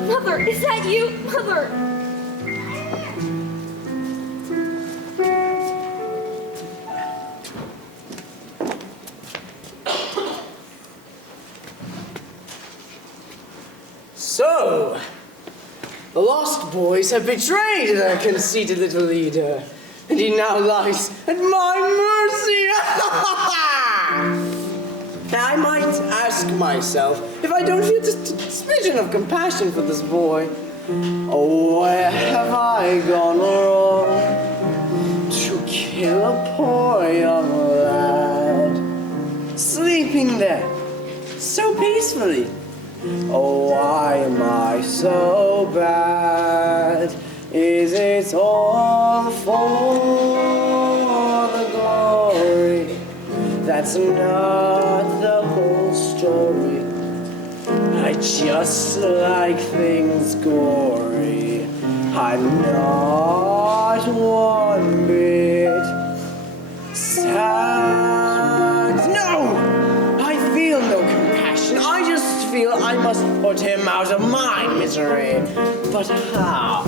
Mother, is that you? Mother! So, the Lost Boys have betrayed their conceited little leader, and he now lies at my mercy. Now, I might ask myself if I don't feel just a smidgen of compassion for this boy. Oh, where have I gone wrong to kill a poor young lad, sleeping there so peacefully? Oh, why am I so bad? Is it all for the glory? That's not the whole story. I just like things gory. I'm not one bit sad. No! I feel no compassion. I just feel I must put him out of my misery. But how?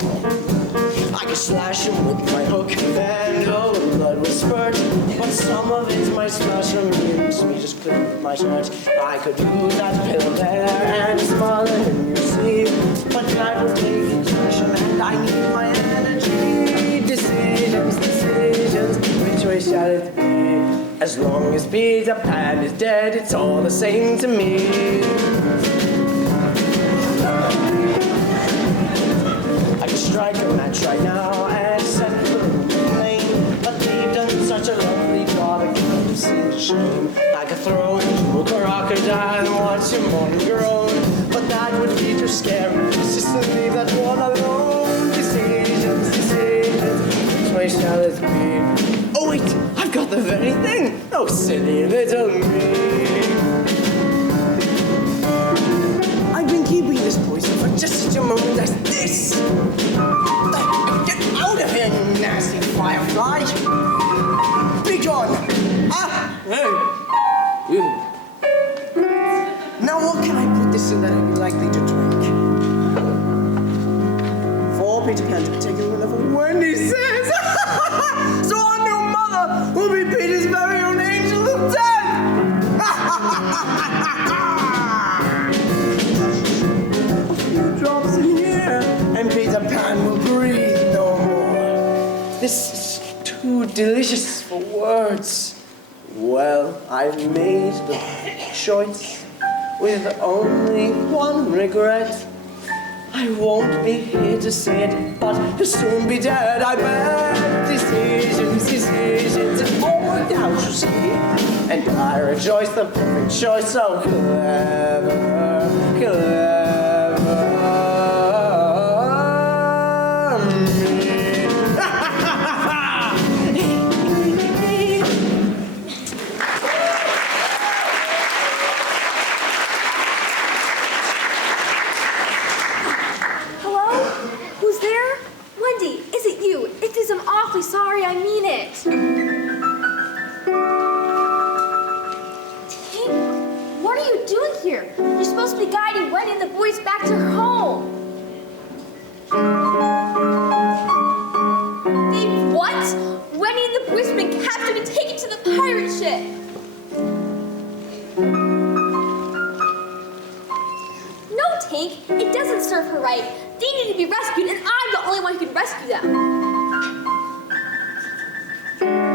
I could slash him with my hook, and oh, the blood will spurt. But some of it might splash from me just clean with my shirt. I could use that pill there and smother him, you see. But that would take exertion, and I need my energy. Decisions, decisions, which way shall it be? As long as Peter Pan is dead, it's all the same to me. I could strike a match right now and set the room aflame. But they've done such a lovely job, it kind of seems a shame. I could throw him to a crocodile and watch him mourn and groan. But that would be too scary, just to leave that one alone. Decisions, decisions, which way shall it be? Oh wait, I've got the very thing! Oh, silly little me. I've been keeping this poison for just such a moment as this. Get out of here, you nasty firefly! Be gone! on. Ah, hey. Yeah. Now what can I put this in that I'd be likely to drink? For Peter Pan to be taken whenever Wendy says. So our new mother will be Peter's very own angel of death. A few drops in here, and Peter Pan will breathe no more. This is too delicious for words. Well, I've made the choice with only one regret. I won't be here to say it, but he'll soon be dead. I bet decisions, it all worked out, you see. And I rejoice the perfect choice, so clever, clever me. Who's there? Wendy, is it you? It is, I'm awfully sorry, I mean it. Tink, what are you doing here? You're supposed to be guiding Wendy and the boys back to her home. They what? Wendy and the boys have been captured and taken to the pirate ship. No, Tink, it doesn't serve her right. They need to be rescued, and I'm the only one who can rescue them.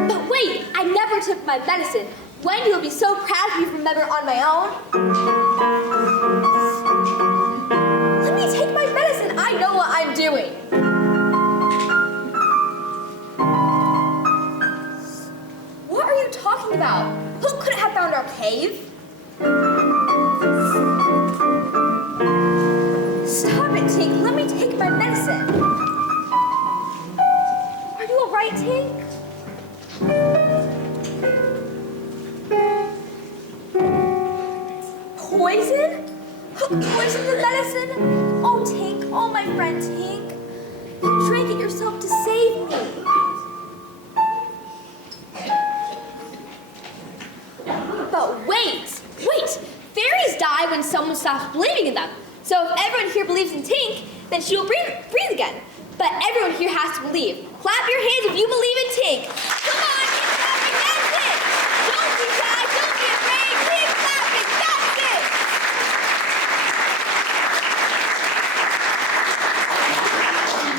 But wait, I never took my medicine. Wendy will be so proud of me for remembering on my own. Let me take my medicine. I know what I'm doing. What are you talking about? Who could have found our cave? Stop it, Tink. Let me take my medicine. Are you all right, Tink? Poison? Who poisoned the medicine? Oh, Tink. Oh, my friend Tink. You drank it yourself to save me. But wait. Fairies die when someone stops believing in them. So if everyone here believes in Tink, then she will breathe again. But everyone here has to believe. Clap your hands if you believe in Tink. Come on, keep clapping, that's it. Don't be shy, don't be afraid, keep clapping, that's it.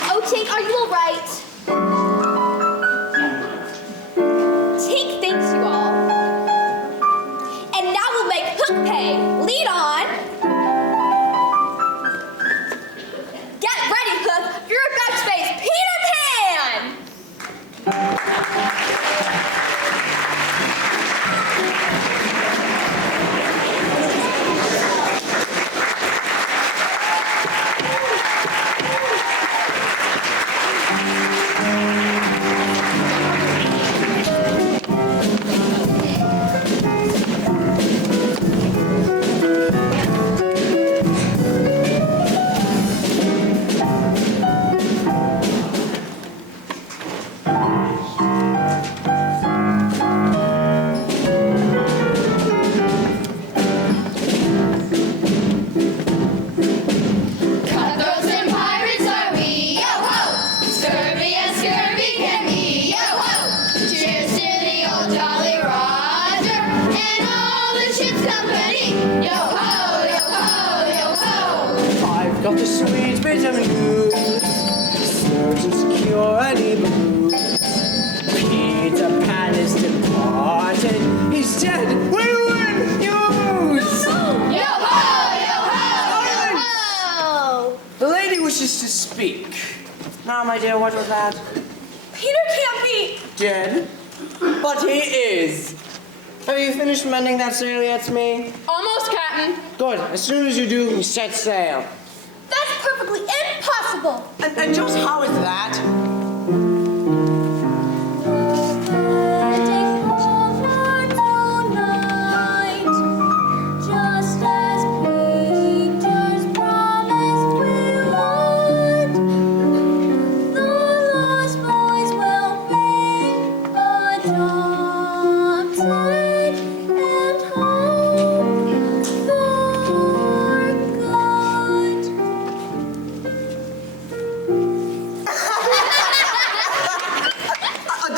Oh, Tink, are you all right? Tink thanks you all. And now we'll make Hook pay. Lead on. Get ready, Hook. You're about to face Peter Pan. Got the sweet bitter news, certain secure any blues. Peter Pan is departed, he's dead, we win, you lose! Yo-ho! The lady wishes to speak. Now, my dear, what was that? Peter can't be... Dead? But he is. Have you finished mending that sail yet, Smee? Almost, Captain. Good. As soon as you do, we set sail. That's perfectly impossible. And just how is that?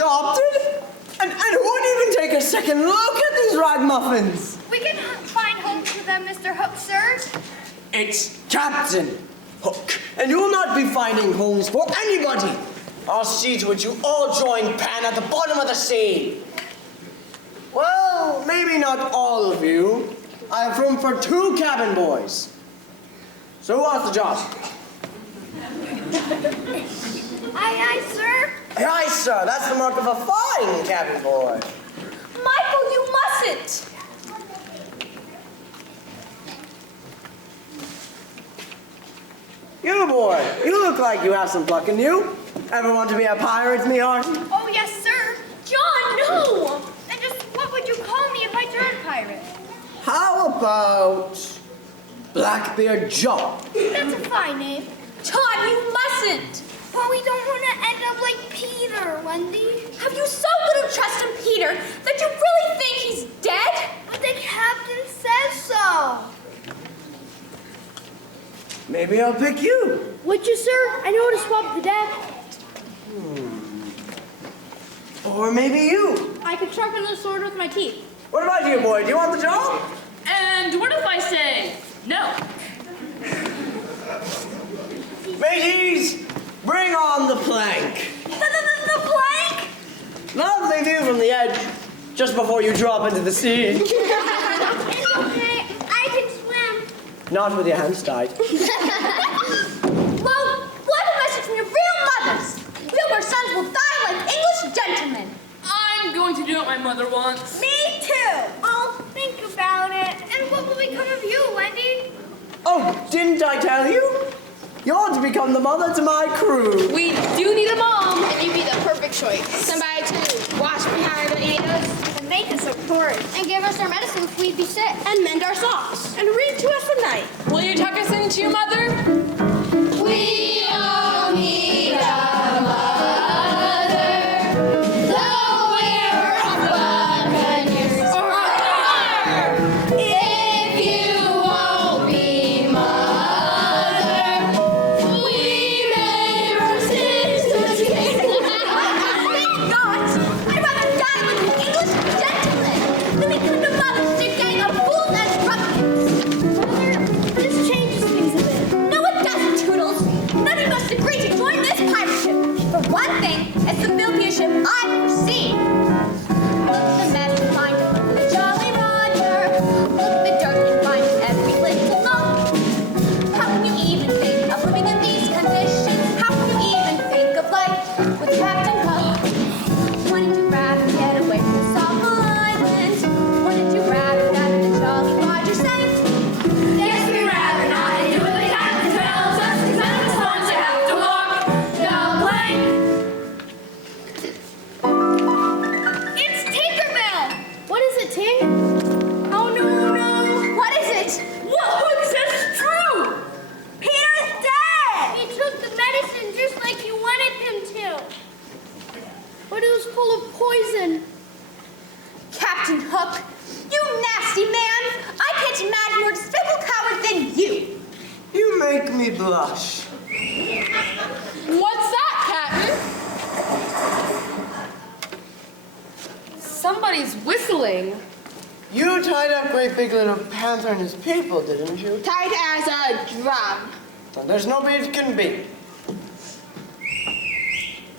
adopted? And who would even take a second look at these ragamuffins? We can find homes for them, Mr. Hook, sir. It's Captain Hook, and you will not be finding homes for anybody. I'll see to it you all join Pan at the bottom of the sea. Well, maybe not all of you. I have room for 2 cabin boys. So who wants the job? Aye, sir. Aye, sir. That's the mark of a fine cabin boy. Michael, you mustn't. You boy, you look like you have some pluck in you. Ever want to be a pirate, me heart? Oh, yes, sir. John, no. And just what would you call me if I turned pirate? How about Blackbeard Joe? That's a fine name. John, you mustn't. But we don't want to end up like Peter, Wendy. Have you so little trust in Peter that you really think he's dead? But the captain says so. Maybe I'll pick you. Would you, sir? I know how to swap the deck. Or maybe you. I could sharpen the sword with my teeth. What about you, boy? Do you want the job? And what if I say no? Mateys, bring on the plank. The plank? Lovely view from the edge, just before you drop into the sea. It's okay. I can swim. Not with your hands tied. Well, we'll have a message from your real mothers. Your sons will die like English gentlemen. I'm going to do what my mother wants. Me too. I'll think about it. And what will become of you, Wendy? Oh, didn't I tell you? You're to become the mother to my crew. We do need a mom. And you'd be the perfect choice. Somebody to wash behind our ears. And make us a porridge. And give us our medicine if we'd be sick. And mend our socks. And read to us at night. Will you tuck us into your mother? We all need a mother, though we're buccaneers. If you won't be mother, we may resist the king. Not. I'd rather die like an English gentleman than become the mother to a gang of fools and ruffians. Mother, this changes things a bit. No, it doesn't, Toodles. None of you must agree to join this pirate ship. For one thing, it's the filthiest ship I've ever seen. Look at the mess you find up with the Jolly Roger. Look at the dirt you find in every little nook. How can you even think of living in these conditions? How can you even think of life with Captain Hook? Wouldn't you rather get away from this awful island? Wouldn't you rather that the Jolly Roger sank? Yes, we'd rather not and do what the captain tells us, 'cause none of us wants to have to walk the plank. It's Tinkerbell! What is it, Ting? Oh no, no! What is it? What? That's true! Peter's dead! He took the medicine just like you wanted him to. But it was full of poison. Captain Hook, you nasty man! I can't imagine more despicable coward than you! You make me blush. What's that, Captain? Somebody's whistling. You tied up Great Big Little Panther and his people, didn't you? Tight as a drum. Well, there's no beat can beat.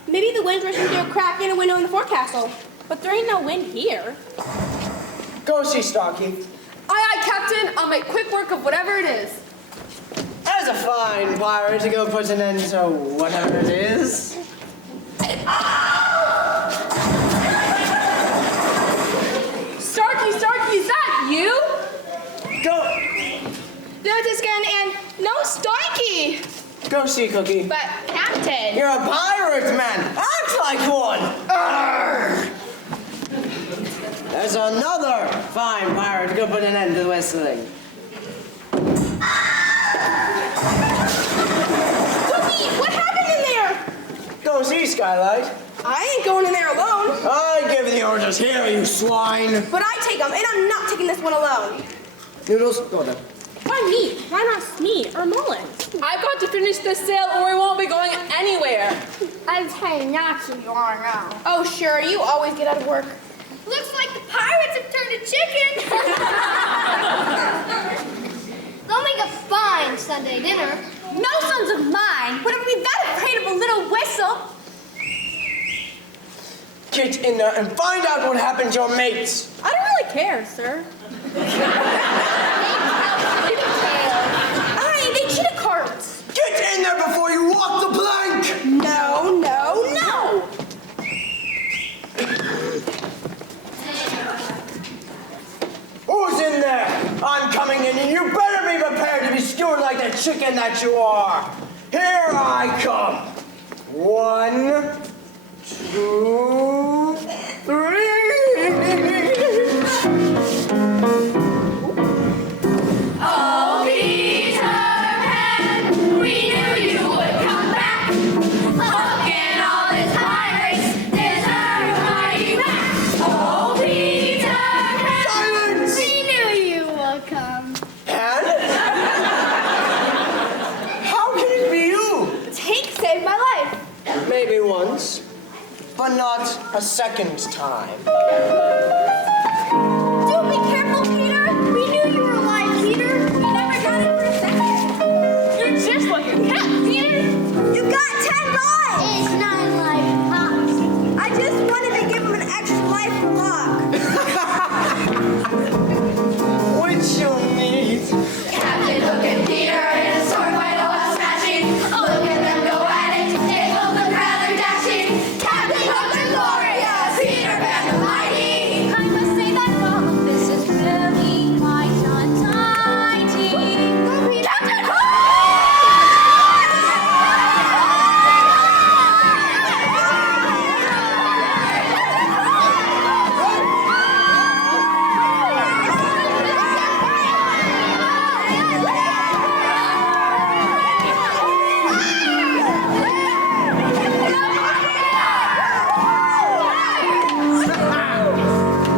Maybe the wind's rushing through a crack in a window in the forecastle. But there ain't no wind here. Go see Starkey. Aye, Captain. I'll make quick work of whatever it is. As a fine pirate to go put an end to whatever it is. Starkey, is that you? Go, Notiscan and no Starkey. go see Cookie. But Captain. You're a pirate, man. Act like one. Arrgh. There's another fine pirate to go put an end to the whistling. Cookie, what happened in there? Go see Skylight. I ain't going in there alone. I give the orders here, you swine. But I take them, and I'm not taking this one alone. Noodles, go then. Why me? Why not Smee or Mullins? I've got to finish this sail or we won't be going anywhere. I'm telling you not to, you are now. Oh, sure, you always get out of work. Looks like the pirates have turned to chicken. They'll make a fine Sunday dinner. No sons of mine would ever be that afraid of a little whistle. Get in there and find out what happened to your mates. I don't really care, sir. Aye, they cheated cards. Get in there before you walk the plank! No, no, no. Who's in there? I'm coming in and you better be prepared to be skewered like the chicken that you are. Here I come. 1, 2, 3. Oh, Peter Pan, we knew you would come back. Hook and all his pirates deserve a mighty whack. Oh, Peter Pan, Silence! We knew you would come. Pan? How can it be you? Tank saved my life. Maybe once, but not a second time. Do be careful, Peter. We knew you were alive, Peter. We never got it for a second. You're just like a cat, Peter. You got 10 lives. It's not like pops. I just wanted to give him an extra life for luck. Which you'll need. Captain Hook and Peter in a sword fight, all smashing. Look at them go at it, they both look rather dashing. Captain Hook the glorious, Peter Pan the mighty. I must say that all of this is really quite untidy. Captain Hook!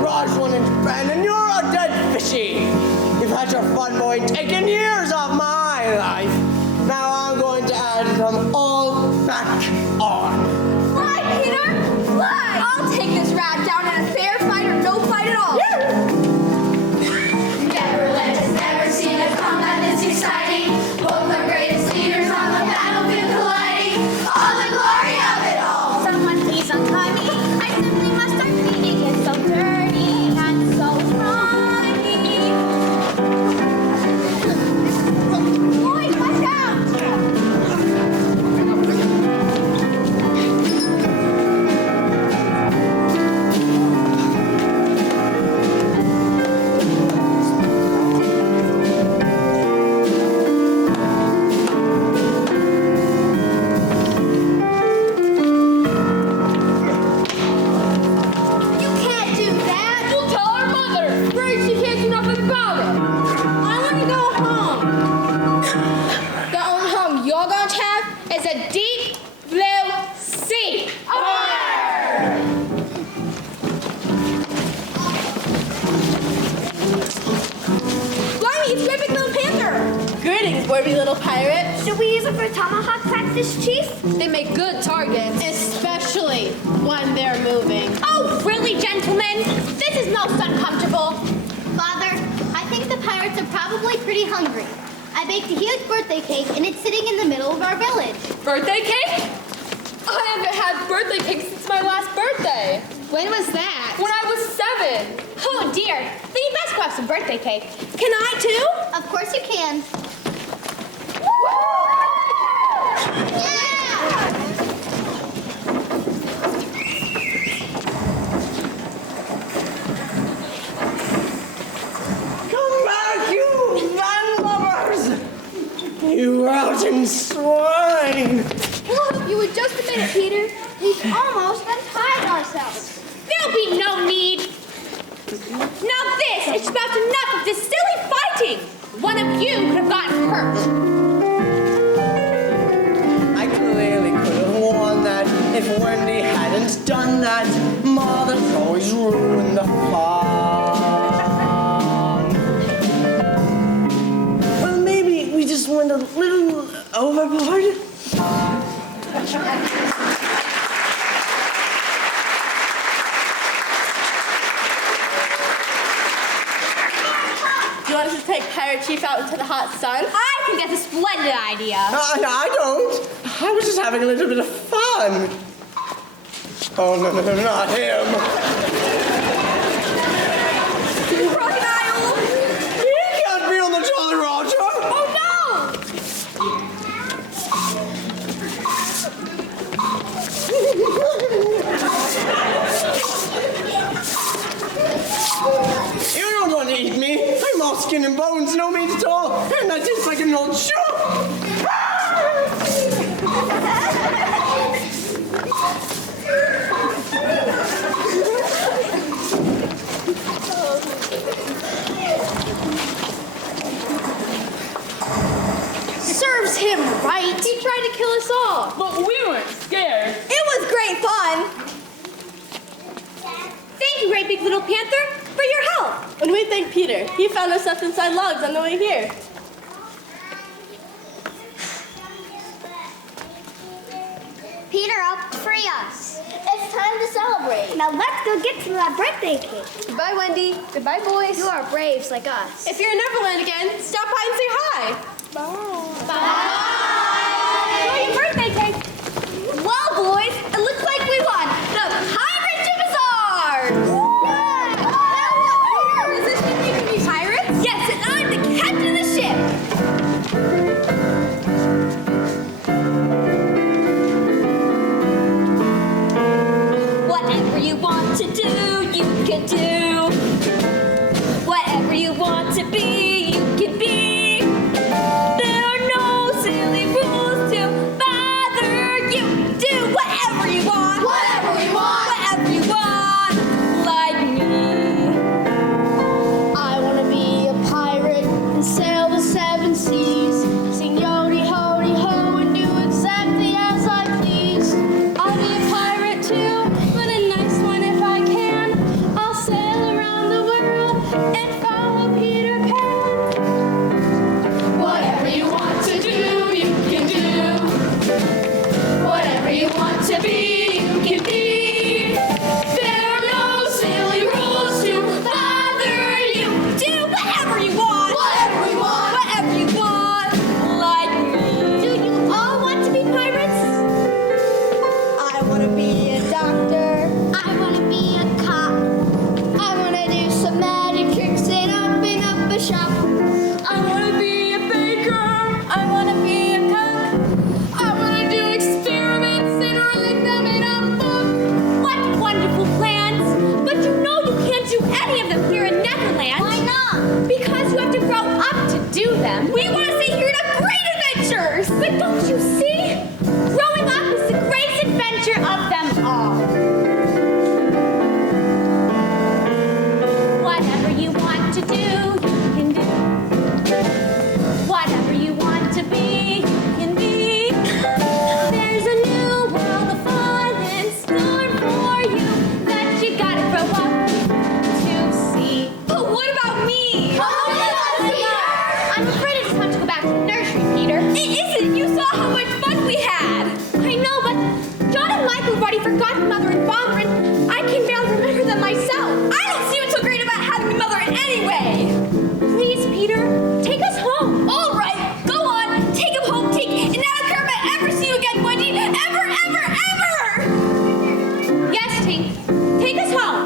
Rosalind and Ben, and you're a dead fishy. You've had your fun, boy, taking years of my life. Now I'm going to add them all back on. Fly, Peter! Fly! I'll take this rat down in a fair fight or no fight at all. Neverland has never seen a combat this exciting. Both our greatest leaders on the battlefield colliding. All the glory of it all. Someone please untie me. I simply must start feeding. It's so dirty and so grimy. Boys, watch out! You can't do that. We'll tell our mother. Afraid she can't do nothing about it. I want to go home. The only home you're going to have is a deep blue sea. Blimey, it's Great Big Little Panther. Greetings, worthy little pirate. Should we use it for tomahawk practice, Chief? They make good targets, especially when they're moving. Oh, really, gentlemen? This is most uncomfortable. Father, I think the pirates are probably pretty hungry. I baked a huge birthday cake and it's sitting in the middle of our village. Birthday cake? I haven't had birthday cake since my last birthday. When was that? When I was 7. Oh, dear. Then you best grab some birthday cake. Can I, too? Of course you can. Yeah! Come back, you landlubbers! You rotten swine! Look, you were just a minute, Peter. We've almost untied ourselves. There'll be no need. Now this is about enough of this silly fighting. One of you could have gotten hurt. I clearly could have won that if Wendy hadn't done that. Mother's always ruined the fun. Well, maybe we just went a little Overboard? Do you want us to take Pirate Chief out into the hot sun? I think that's a splendid idea. I don't. I was just having a little bit of fun. Oh, no, not him. Crocodile! He can't be on the Jolly Roger. Oh You don't want to eat me. I'm all skin and bones, no meat at all. And I taste like an old shoe. Serves him right. He tried to kill us all. But we weren't scared. It was great fun. Thank you, Great Big Little Panther, for your help. And we thank Peter. He found us up inside logs on the way here. Peter helped free us. It's time to celebrate. Now let's go get some of that birthday cake. Goodbye, Wendy. Goodbye, boys. You are braves like us. If you're in Neverland again, stop by and say hi. Enjoy your birthday cake. Well, boys, it looks like we won the Pirate Bazaar. Does this mean we can be pirates? Yes, and I'm the captain of the ship. Whatever you want to do, you can do. Whatever you want to be, you can be. There are no silly rules to bother you. Do whatever you want. Whatever we want. Whatever you want. Like me. I want to be a pirate and sail the seven seas. Sing yodi hodi ho and do exactly as I please. I'll be a pirate too, but a nice one if I can. I'll sail around the world and follow Peter Pan. Whatever you want to do, you can do. Whatever you want to be, you can be. There are no silly rules to bother you. Do whatever you want. Whatever we want. Whatever you want. Like me. Do you all want to be pirates? I want to be a doctor. I want to be a cop. I want to do some magic tricks and open up a shop. I want to be a baker. I want to be a cook. I want to do experiments and write them in a book. What wonderful plans! But you know you can't do any of them here in Neverland. Why not? Because you have to grow up to do them. We want to stay here to great adventures. But don't you see? Growing up is the greatest adventure of them all. Whatever you want to do, you can do. Whatever you want to be, you can be. There's a new world of fun in store for you that you gotta grow up to see. But what about me? I'm afraid it's time to go back to the nursery, Peter. It isn't. You saw how much fun we had. I know, but John and Michael have already forgotten Mother and Father, and I can barely remember them myself. I don't see what's so great about having a mother anyway. Please, Peter, take us home. All right, go on. Take him home, take. And I don't care if I ever see you again, Wendy. Ever, ever, ever. Yes, Tink. Take us home.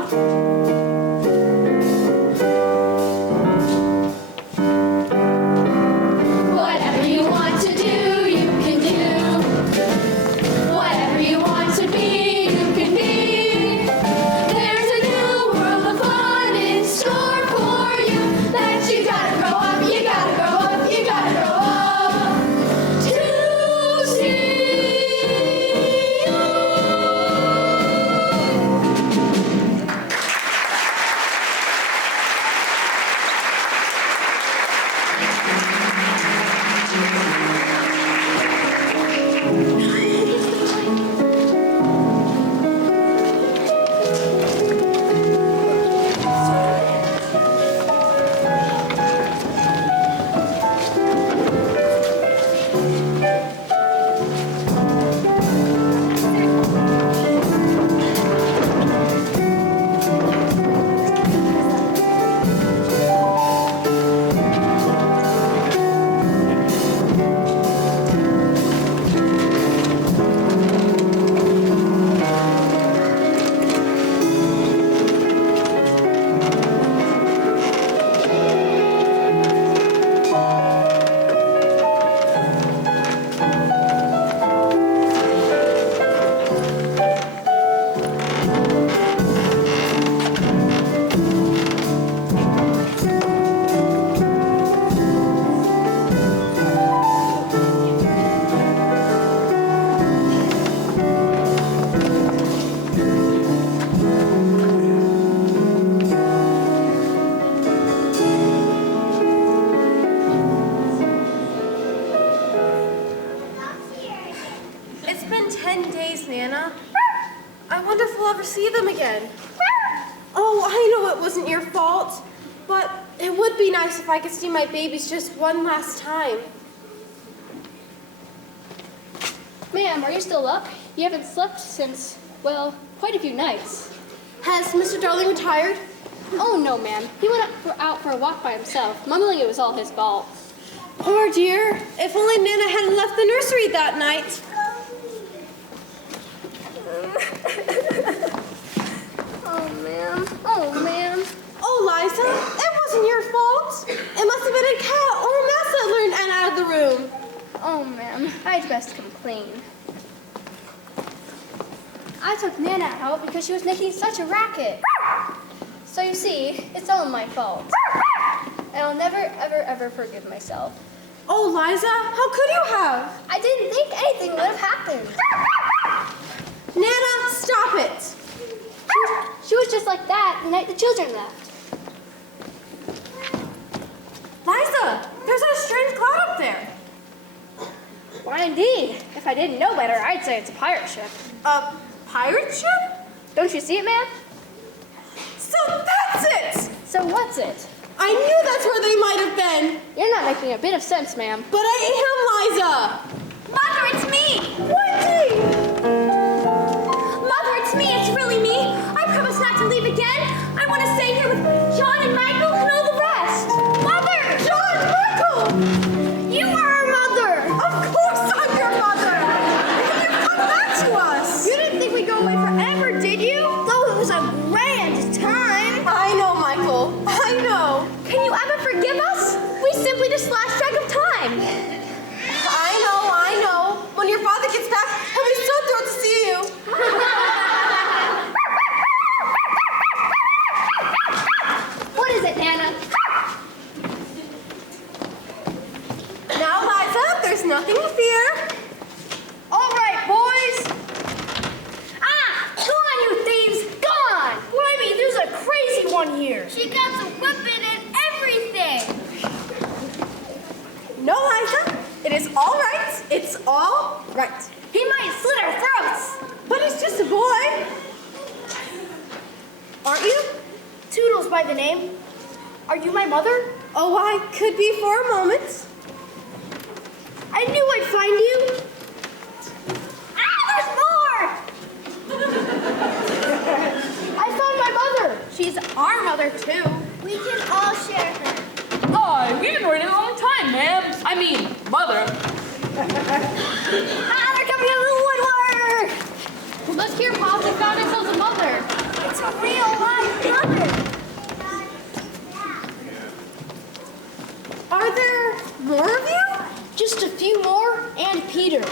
Whatever you want to do, you can do. Whatever you want to be, you can be. again. Oh, I know it wasn't your fault, but it would be nice if I could see my babies just one last time. Ma'am, are you still up? You haven't slept since, well, quite a few nights. Has Mr. Darling retired? Oh, no, ma'am. He went out for a walk by himself, mumbling it was all his fault. Poor dear. If only Nana hadn't left the nursery that night. Oh, ma'am. Oh, ma'am. Oh, Liza, it wasn't your fault. It must have been a cat or a mouse that lured Anna out of the room. Oh, ma'am. I'd best complain. I took Nana out because she was making such a racket. So you see, it's all my fault. And I'll never, ever, ever forgive myself. Oh, Liza, how could you have? I didn't think anything would have happened. Nana, stop it. She was just like that the night the children left. Liza, there's a strange cloud up there. Why, indeed. If I didn't know better, I'd say it's a pirate ship. A pirate ship? Don't you see it, ma'am? So that's it! So what's it? I knew that's where they might have been. You're not making a bit of sense, ma'am. But I am Liza. Mother, it's me! Wendy! Mother, it's me. It's really me. I promise not to leave again. I want to stay here with John and Michael and all the rest. Mother! John, Michael! You are our mother! Of course I'm your mother! You've come back to us! You didn't think we'd go away forever, did you? Though it was a grand time. I know, Michael. I know. Can you ever forgive us? We simply just lost track of time. I know. When your father gets back, he'll be so thrilled to see you. What is it, Nana? Now, Liza, there's nothing to fear. All right, boys. Go on, you thieves! Go on! Blimey, there's a crazy one here. She got some whipping and everything. No, Liza. It is all right. It's all right. He might slit our throats. But he's just a boy. Aren't you? Toodles by the name. Are you my mother? Oh, I could be for a moment. I knew I'd find you. There's more! I found my mother. She's our mother, too. We can all share her. Oh, we've been waiting a long time, ma'am. I mean, mother. They're coming out of the woodwork! Let's hear, Pop. We found ourselves a mother. It's a real live mother. Are there more of you? Just a few more, and Peter.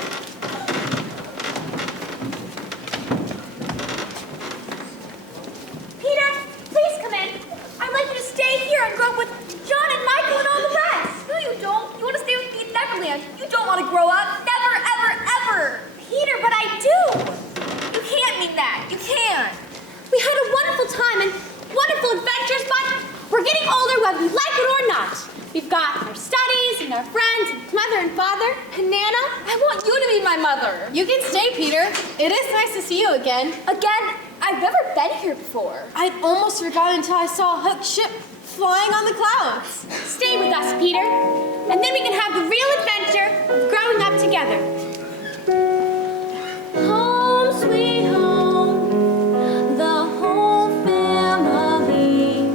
Peter, please come in. I'd like you to stay here and grow up with John and Michael and all the rest. No, you don't. You want to stay with me in Neverland. You don't want to grow up. Never, ever, ever. Peter, but I do. You can't mean that. You can't. We had a wonderful time and wonderful adventures, but we're getting older whether we like it or not. We've got our studies and our friends and mother and father. And Nana, I want you to be my mother. You can stay, Peter. It is nice to see you again. Again, I've never been here before. I'd almost forgotten until I saw Hook's ship flying on the clouds. Stay with us, Peter, and then we can have the real adventure of growing up together. Home, sweet home, the whole family.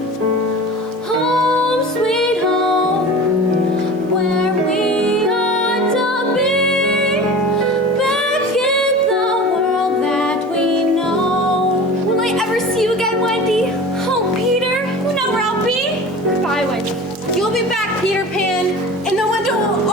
Home, sweet home, where we ought to be. Back in the world that we know. Will I ever see you again, Wendy? Oh, Peter, you know where I'll be. Goodbye, Wendy. You'll be back, Peter Pan, and the window will